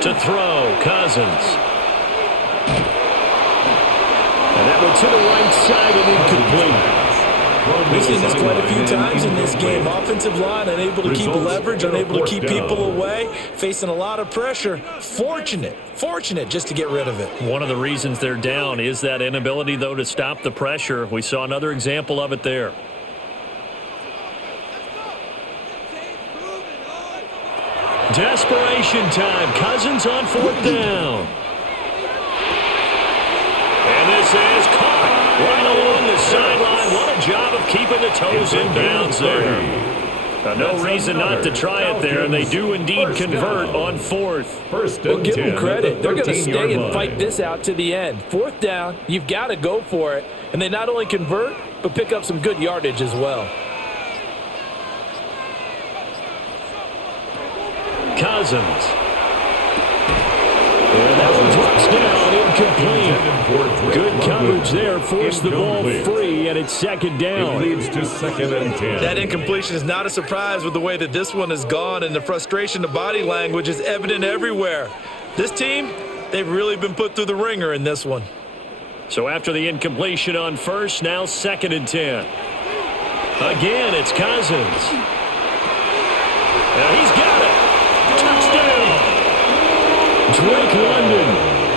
To throw, Cousins. And that one to the right side and incomplete. We've seen this quite a few times in this game. Offensive line unable to keep leverage, unable to keep people away, facing a lot of pressure. Fortunate just to get rid of it. One of the reasons they're down is that inability, though, to stop the pressure. We saw another example of it there. Desperation time. Cousins on 4th down. And this is caught right along the sideline. What a job of keeping the toes in bounds there. No reason not to try it there, and they do indeed convert on 4th. Well, give them credit. They're going to stay and fight this out to the end. 4th down, you've got to go for it. And they not only convert, but pick up some good yardage as well. Cousins. And that one drops down, incomplete. Good coverage there, forced the ball free, and it's 2nd down. It leads to 2nd and 10. That incompletion is not a surprise with the way that this one has gone, and the frustration, the body language is evident everywhere. This team, they've really been put through the ringer in this one. So after the incompletion on 1st, now 2nd and 10. Again, it's Cousins. Now he's got it. Touchdown. Drake London,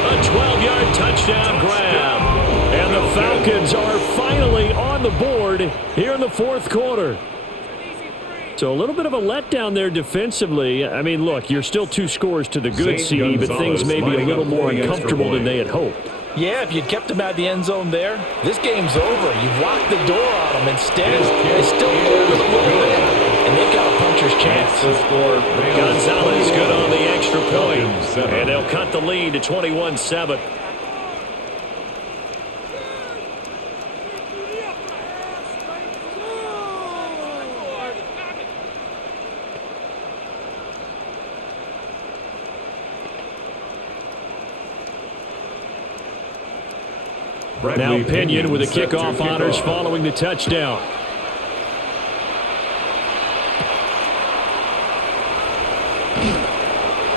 a 12-yard touchdown grab. And the Falcons are finally on the board here in the 4th quarter. So a little bit of a letdown there defensively. I mean, look, you're still 2 scores to the good, CD, but things may be a little more uncomfortable than they had hoped. Yeah, if you'd kept them out of the end zone there, this game's over. You've locked the door on them. Instead, they still hold it a little bit, and they've got a puncher's chance. Gonzalez good on the extra point, and they'll cut the lead to 21-7. Now Pinion with the kickoff honors following the touchdown.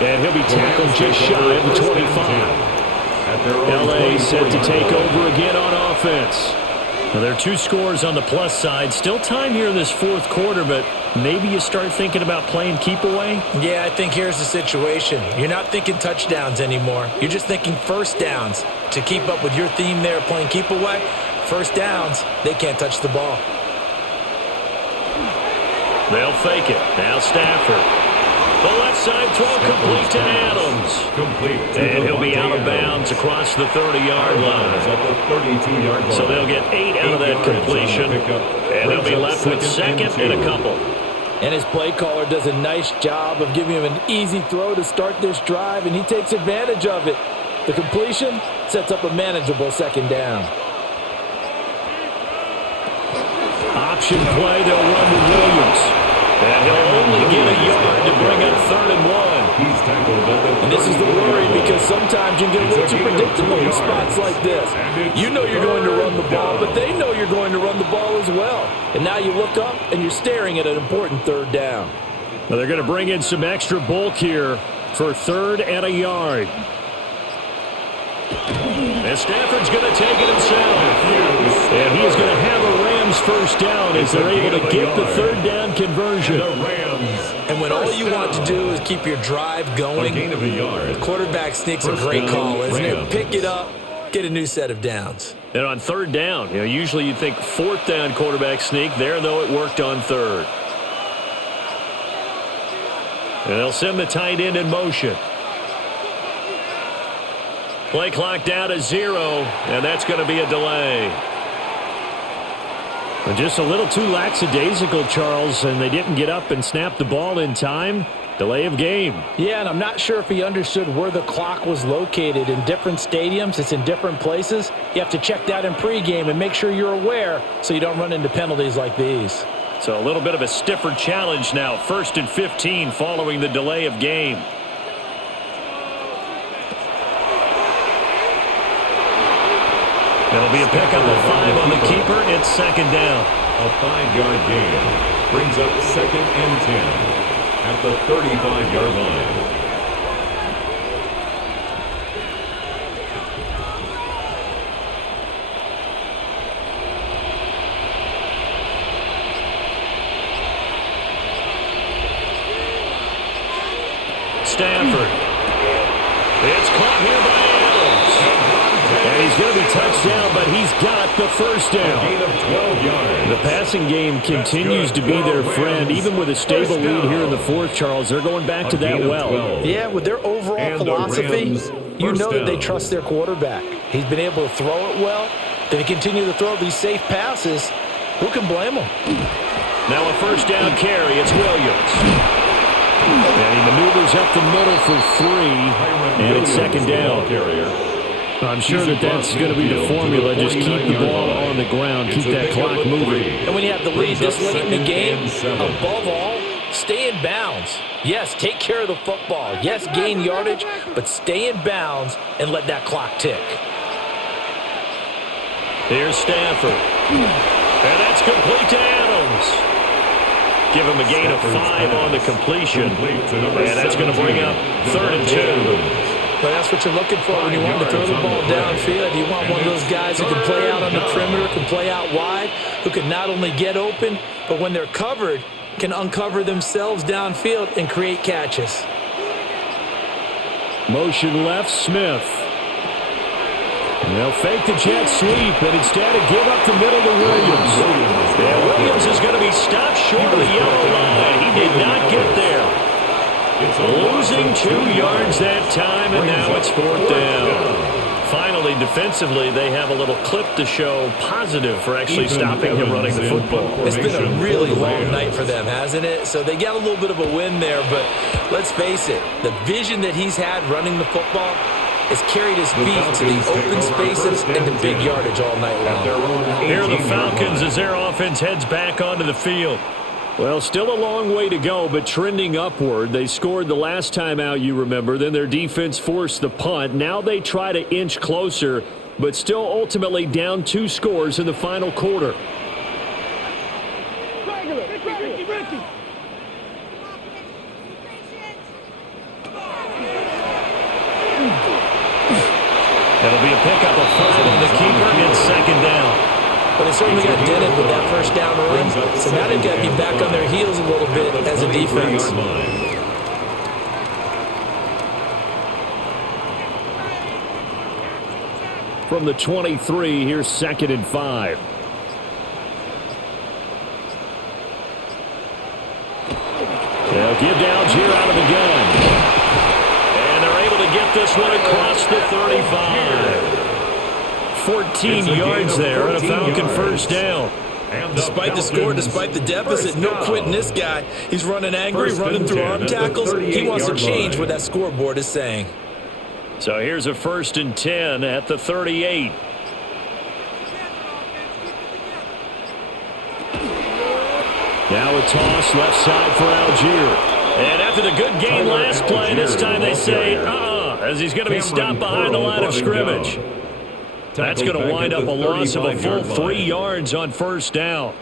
And he'll be tackled just shy of the 25. L.A. set to take over again on offense. Now, there are 2 scores on the plus side. Still time here in this 4th quarter, but maybe you start thinking about playing keep away? Yeah, I think here's the situation. You're not thinking touchdowns anymore. You're just thinking 1st downs. To keep up with your theme there, playing keep away, 1st downs, they can't touch the ball. They'll fake it. Now Stafford. The left side throw complete to Adams. And he'll be out of bounds across the 30-yard line. So they'll get 8 out of that completion. And they'll be left with 2nd and a couple. And his play caller does a nice job of giving him an easy throw to start this drive, and he takes advantage of it. The completion sets up a manageable 2nd down. Option play, they'll run to Williams. And he'll only get a yard to bring up 3rd and 1. And this is the worry, because sometimes you get a little too predictable in spots like this. You know you're going to run the ball, but they know you're going to run the ball as well. And now you look up, and you're staring at an important 3rd down. Well, they're going to bring in some extra bulk here for 3rd and a yard. And Stafford's going to take it himself. And he's going to have a Rams 1st down as they're able to get the 3rd down conversion. And when all you want to do is keep your drive going, the quarterback sneak's a great call, isn't it? Pick it up, get a new set of downs. And on 3rd down, usually you think 4th down quarterback sneak. There, though, it worked on 3rd. And they'll send the tight end in motion. Play clock down to 0, and that's going to be a delay. And just a little too lackadaisical, Charles, and they didn't get up and snap the ball in time. Delay of game. Yeah, and I'm not sure if he understood where the clock was located. In different stadiums, it's in different places. You have to check that in pregame and make sure you're aware so you don't run into penalties like these. So a little bit of a stiffer challenge now. 1st and 15 following the delay of game. It'll be a pickup of 5 on the keeper. It's second down. A 5-yard gain brings up second and 10 at the 35-yard line. Stafford. It's caught here by Adams. And he's going to be touched down, but he's got the first down. Gain of 12 yards. The passing game continues to be their friend. Even with a stable lead here in the fourth, Charles, they're going back to that well. Yeah, with their overall philosophy, you know that they trust their quarterback. He's been able to throw it well. They continue to throw these safe passes. Who can blame them? Now a first down carry. It's Williams. And he maneuvers up the middle for 3. And it's second down. I'm sure that's going to be the formula. Just keep the ball on the ground. Keep that clock moving. And when you have the lead this late in the game, above all, stay in bounds. Yes, take care of the football. Yes, gain yardage, but stay in bounds and let that clock tick. Here's Stafford. And that's complete to Adams. Give him a gain of 5 on the completion. And that's going to bring up 3rd and 2. But that's what you're looking for when you want to throw the ball downfield. You want one of those guys who can play out on the perimeter, can play out wide, who can not only get open, but when they're covered, can uncover themselves downfield and create catches. Motion left, Smith. And they'll fake the jet sweep, and instead of give up the middle to Williams. And Williams is going to be stopped short of the yellow line. He did not get there. Losing 2 yards that time, and now it's 4th down. Finally, defensively, they have a little clip to show positive for actually stopping him running the football. It's been a really long night for them, hasn't it? So they got a little bit of a win there, but let's face it, the vision that he's had running the football has carried his feet to the open spaces and the big yardage all night long. Here are the Falcons as their offense heads back onto the field. Well, still a long way to go, but trending upward. They scored the last time out, you remember. Then their defense forced the punt. Now they try to inch closer, but still ultimately down 2 scores in the final quarter. It'll be a pickup of 5 on the keeper. It's second down. But they certainly got dented with that first down run. So now they've got to be back on their heels a little bit as a defense. From the 23, here's 2nd and 5. They'll give Algier out of the gun. And they're able to get this one across the 35. 14 yards there and a Falcon first down. Despite the score, despite the deficit, no quitting this guy. He's running angry, running through arm tackles. He wants to change what that scoreboard is saying. So here's a 1st and 10 at the 38. Now a toss left side for Algier. And after the good game last play, this time they say, as he's going to be stopped behind the line of scrimmage. That's going to wind up a loss of a full 3 yards on first down.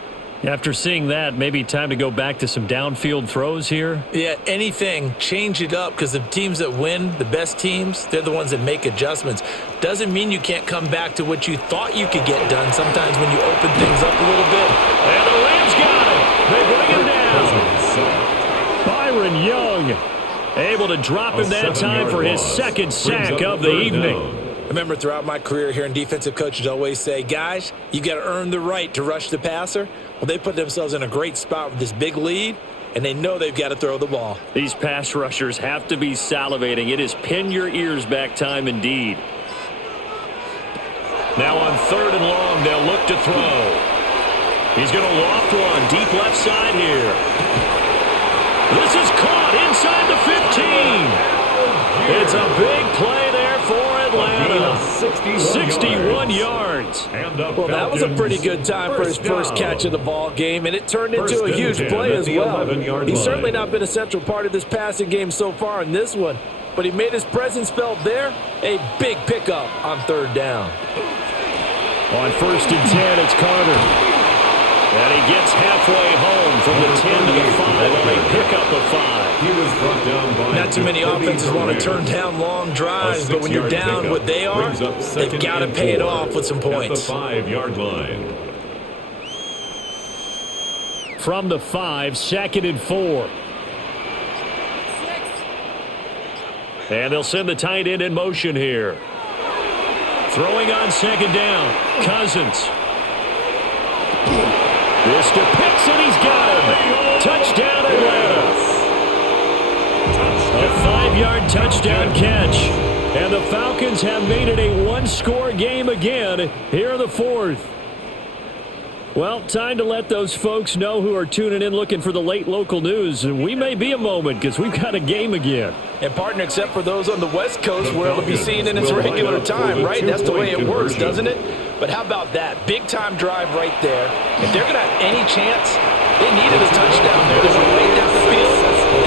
After seeing that, maybe time to go back to some downfield throws here. Yeah, anything. Change it up because the teams that win, the best teams, they're the ones that make adjustments. Doesn't mean you can't come back to what you thought you could get done sometimes when you open things up a little bit. And the Rams got it. They bring him down. Byron Young able to drop him that time for his 2nd sack of the evening. I remember throughout my career hearing defensive coaches always say, guys, you got to earn the right to rush the passer. Well, they put themselves in a great spot with this big lead, and they know they've got to throw the ball. These pass rushers have to be salivating. It is pin your ears back time indeed. Now on 3rd and long, they'll look to throw. He's going to loft one deep left side here. This is caught inside the 15. It's a big play there for Atlanta. 61 yards. Well, that was a pretty good time for his first catch of the ball game, and it turned into a huge play as well. He's certainly not been a central part of this passing game so far in this one, but he made his presence felt there. A big pickup on 3rd down. On 1st and 10, it's Carter. And he gets halfway home from the 10 to the 5 on a pickup of 5. He was brought down by Not too many offenses want to turn down long drives, but when you're down what they are, they've got to pay it off with some points. At the 5-yard line. From the 5, 2nd and 4. And they'll send the tight end in motion here. Throwing on 2nd down, Cousins. This to Pitts, and he's got him. Touchdown, Atlanta. A 5-yard touchdown catch. And the Falcons have made it a one-score game again here in the 4th. Well, time to let those folks know who are tuning in looking for the late local news. And we may be a moment because we've got a game again. And, partner, except for those on the West Coast where it'll be seen in its regular time, right? That's the way it works, doesn't it? But how about that? Big-time drive right there. If they're going to have any chance, they needed a touchdown there. They went way down the field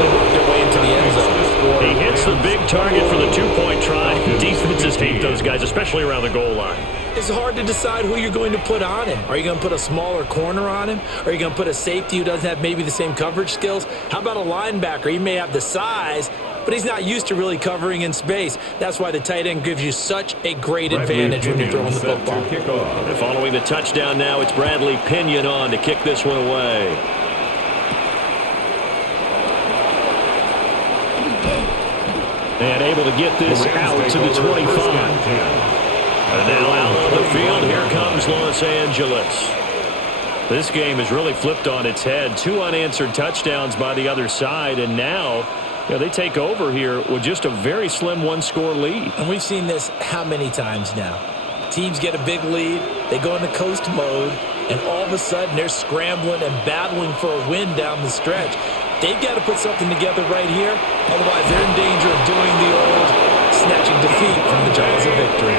and worked their way into the end zone. He hits the big target for the 2-point try. Defenses hate those guys, especially around the goal line. It's hard to decide who you're going to put on him. Are you going to put a smaller corner on him? Are you going to put a safety who doesn't have maybe the same coverage skills? How about a linebacker? He may have the size, but he's not used to really covering in space. That's why the tight end gives you such a great advantage when you're throwing the football. And following the touchdown now, it's Bradley Pinion on to kick this one away. And able to get this out to the 25. And now out on the field, here comes Los Angeles. This game has really flipped on its head. 2 unanswered touchdowns by the other side, and now they take over here with just a very slim one-score lead. And we've seen this how many times now? Teams get a big lead, they go into coast mode, and all of a sudden they're scrambling and battling for a win down the stretch. They've got to put something together right here, otherwise they're in danger of doing the old snatching defeat from the jaws of victory.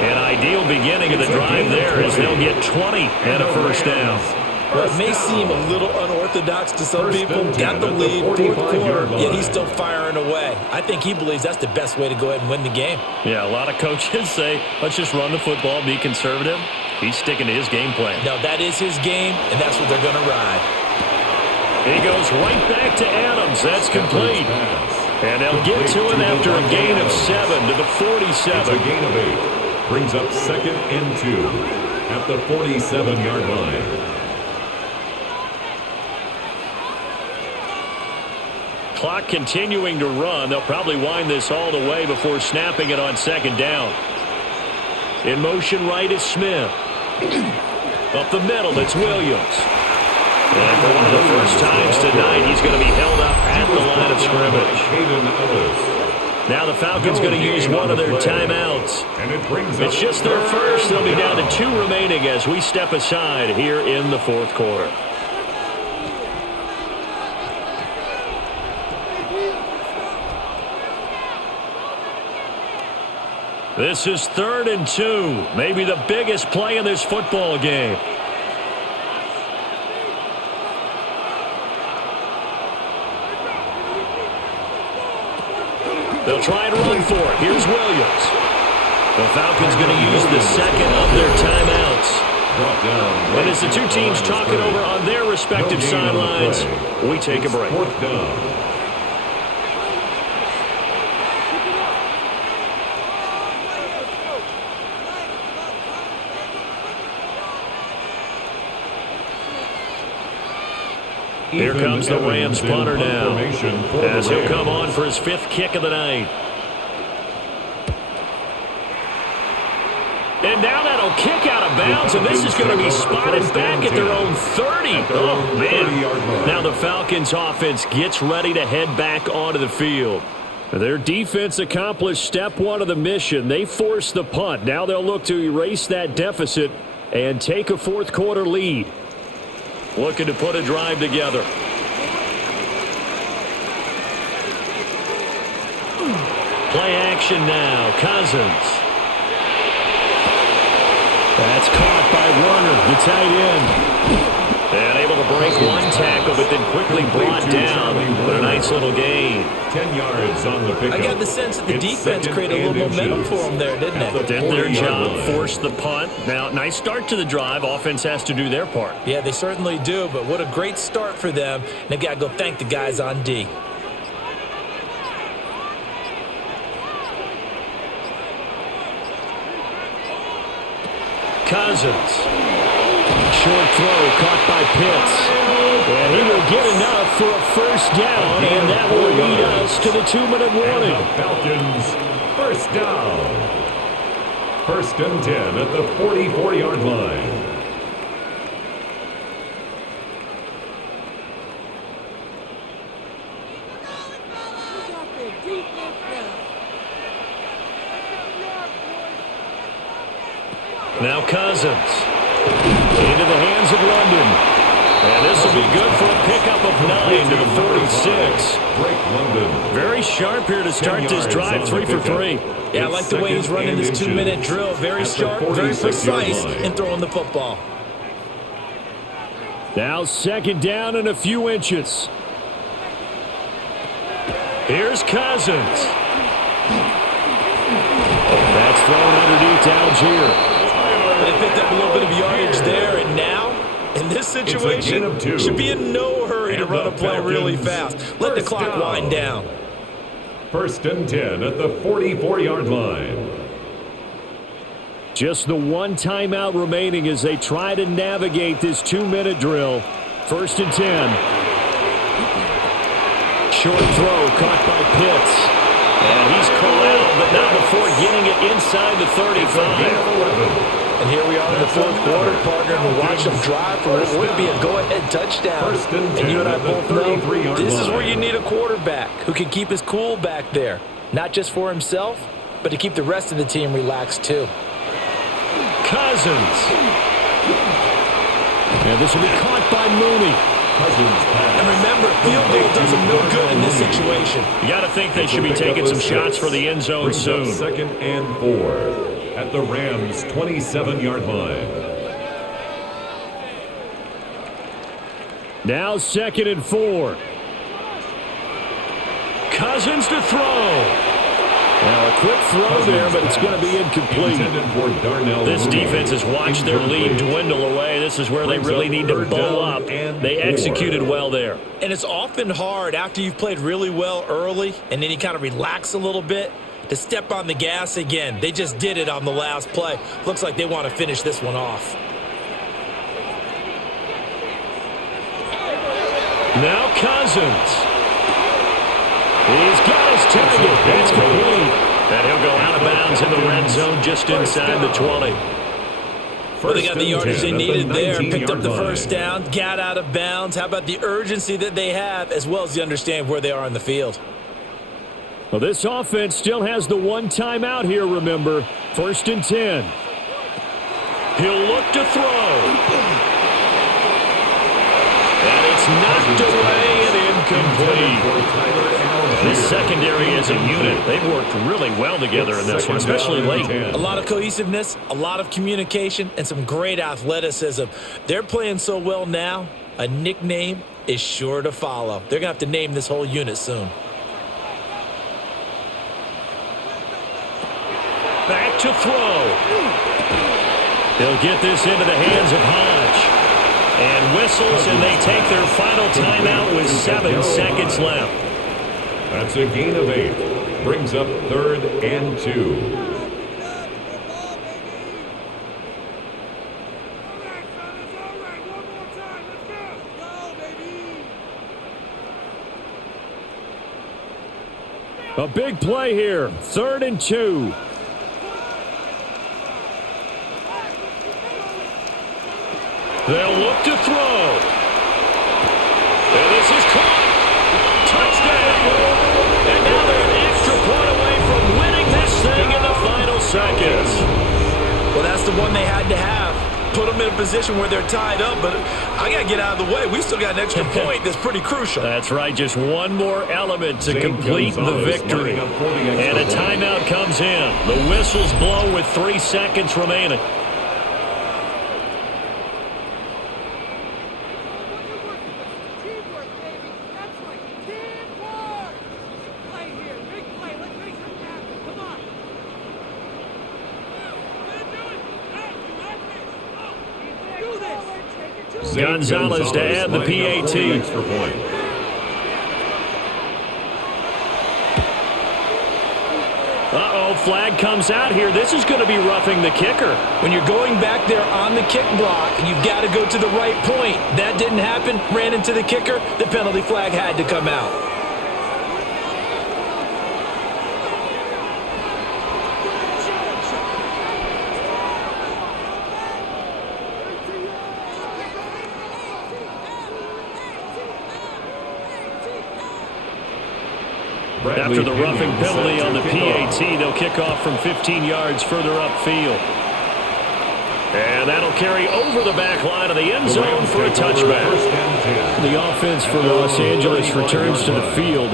An ideal beginning of the drive there as they'll get 20 and a first down. Well, it may seem a little unorthodox to some people. Got the lead, 4th quarter, yet he's still firing away. I think he believes that's the best way to go ahead and win the game. Yeah, a lot of coaches say, let's just run the football, be conservative. He's sticking to his game plan. No, that is his game, and that's what they're going to ride. He goes right back to Adams. That's complete. And they'll get to him after a gain of 7 to the 47. It's a gain of 8. Brings up 2nd and 2 at the 47-yard line. Clock continuing to run. They'll probably wind this all the way before snapping it on 2nd down. In motion right is Smith. Up the middle, it's Williams. And for one of the first times tonight, he's going to be held up at the line of scrimmage. Now the Falcons going to use one of their timeouts. It's just their first. They'll be down to 2 remaining as we step aside here in the 4th quarter. This is 3rd and 2. Maybe the biggest play in this football game. They'll try and run for it. Here's Williams. The Falcons going to use the 2nd of their timeouts. And as the 2 teams talk it over on their respective sidelines, we take a break. 4th down. Here comes the Rams punter now, as he'll come on for his 5th kick of the night. And now that'll kick out of bounds, and this is going to be spotted back at their own 30. Oh, man. Now the Falcons offense gets ready to head back onto the field. Their defense accomplished step 1 of the mission. They forced the punt. Now they'll look to erase that deficit and take a 4th quarter lead. Looking to put a drive together. Play action now. Cousins. That's caught by Warner, the tight end. And able to break one tackle, but then quickly brought down. But a nice little gain. 10 yards on the pickup. I got the sense that the defense created a little momentum for them there, didn't it? Did their job, forced the punt. Now, nice start to the drive. Offense has to do their part. Yeah, they certainly do, but what a great start for them. They've got to go thank the guys on D. Cousins. Short throw caught by Pitts. And he will get enough for a first down, and that will lead us to the 2-minute warning. And the Falcons, first down. 1st and 10 at the 44-yard line. Now Cousins. Into the hands of London. And this will be good for a pickup of 9 to the 46. Drake London. Very sharp here to start this drive, 3 for 3. Yeah, I like the way he's running this 2-minute drill. Very sharp, very precise in throwing the football. Now 2nd down and a few inches. Here's Cousins. That's thrown underneath to Algier. They picked up a little bit of yardage there, and now, in this situation, should be in no hurry to run a play really fast. Let the clock wind down. 1st and 10 at the 44-yard line. Just the one timeout remaining as they try to navigate this 2-minute drill. 1st and 10. Short throw caught by Pitts. And he's corralled, but not before getting it inside the 35. And here we are in the 4th quarter, partner, and we'll watch them drive for what would be a go-ahead touchdown. And you and I both know this is where you need a quarterback who can keep his cool back there. Not just for himself, but to keep the rest of the team relaxed too. Cousins. And this will be caught by Mooney. And remember, field goal does them no good in this situation. You got to think they should be taking some shots for the end zone soon. 2nd and 4 at the Rams' 27-yard line. Now 2nd and 4. Cousins to throw. Now a quick throw there, but it's going to be incomplete. This defense has watched their lead dwindle away. This is where they really need to bow up. They executed well there. And it's often hard after you've played really well early and then you kind of relax a little bit to step on the gas again. They just did it on the last play. Looks like they want to finish this one off. Now Cousins. He's got his target. That's complete. And he'll go out of bounds in the red zone just inside the 20. Well, they got the yardage they needed there, picked up the first down, got out of bounds. How about the urgency that they have, as well as the understanding where they are on the field? Well, this offense still has the one timeout here, remember. 1st and 10. He'll look to throw. And it's knocked away and incomplete. The secondary as a unit, they've worked really well together in this one, especially late. A lot of cohesiveness, a lot of communication, and some great athleticism. They're playing so well now, a nickname is sure to follow. They're going to have to name this whole unit soon. Back to throw. He'll get this into the hands of Hodge. And whistles, and they take their final timeout with 7 seconds left. That's a gain of 8. Brings up 3rd and 2. A big play here. 3rd and 2. They'll look to throw. And this is caught. Touchdown. And now they're an extra point away from winning this thing in the final seconds. Well, that's the one they had to have. Put them in a position where they're tied up, but I got to get out of the way. We still got an extra point that's pretty crucial. That's right. Just one more element to complete the victory. And a timeout comes in. The whistles blow with 3 seconds remaining. Gonzalez to add the PAT. Extra point. Uh-oh, flag comes out here. This is going to be roughing the kicker. When you're going back there on the kick block, you've got to go to the right point. That didn't happen. Ran into the kicker. The penalty flag had to come out. After the roughing penalty on the PAT, they'll kick off from 15 yards further upfield. And that'll carry over the back line of the end zone for a touchback. The offense for Los Angeles returns to the field.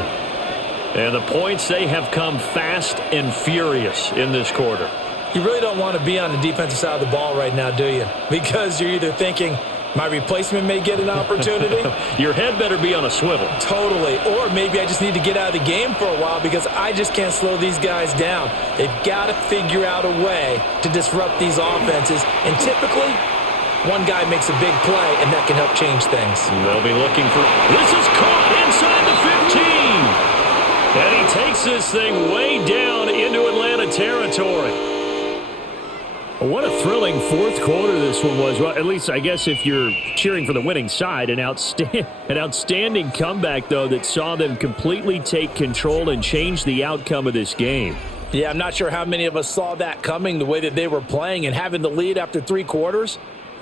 And the points, they have come fast and furious in this quarter. You really don't want to be on the defensive side of the ball right now, do you? Because you're either thinking, my replacement may get an opportunity. Your head better be on a swivel. Totally. Or maybe I just need to get out of the game for a while because I just can't slow these guys down. They've got to figure out a way to disrupt these offenses. And typically, one guy makes a big play, and that can help change things. They'll be looking for... This is caught inside the 15. And he takes this thing way down into Atlanta territory. What a thrilling fourth quarter this one was. Well, at least I guess if you're cheering for the winning side, an outstanding comeback, though, that saw them completely take control and change the outcome of this game. Yeah, I'm not sure how many of us saw that coming, the way that they were playing and having the lead after 3 quarters.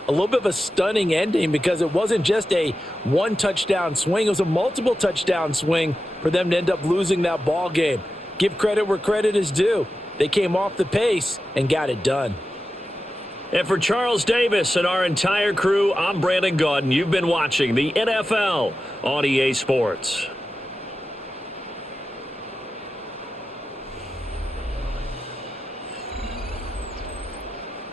A little bit of a stunning ending because it wasn't just a one-touchdown swing. It was a multiple touchdown swing for them to end up losing that ball game. Give credit where credit is due. They came off the pace and got it done. And for Charles Davis and our entire crew, I'm Brandon Gaudin. You've been watching the NFL on EA Sports.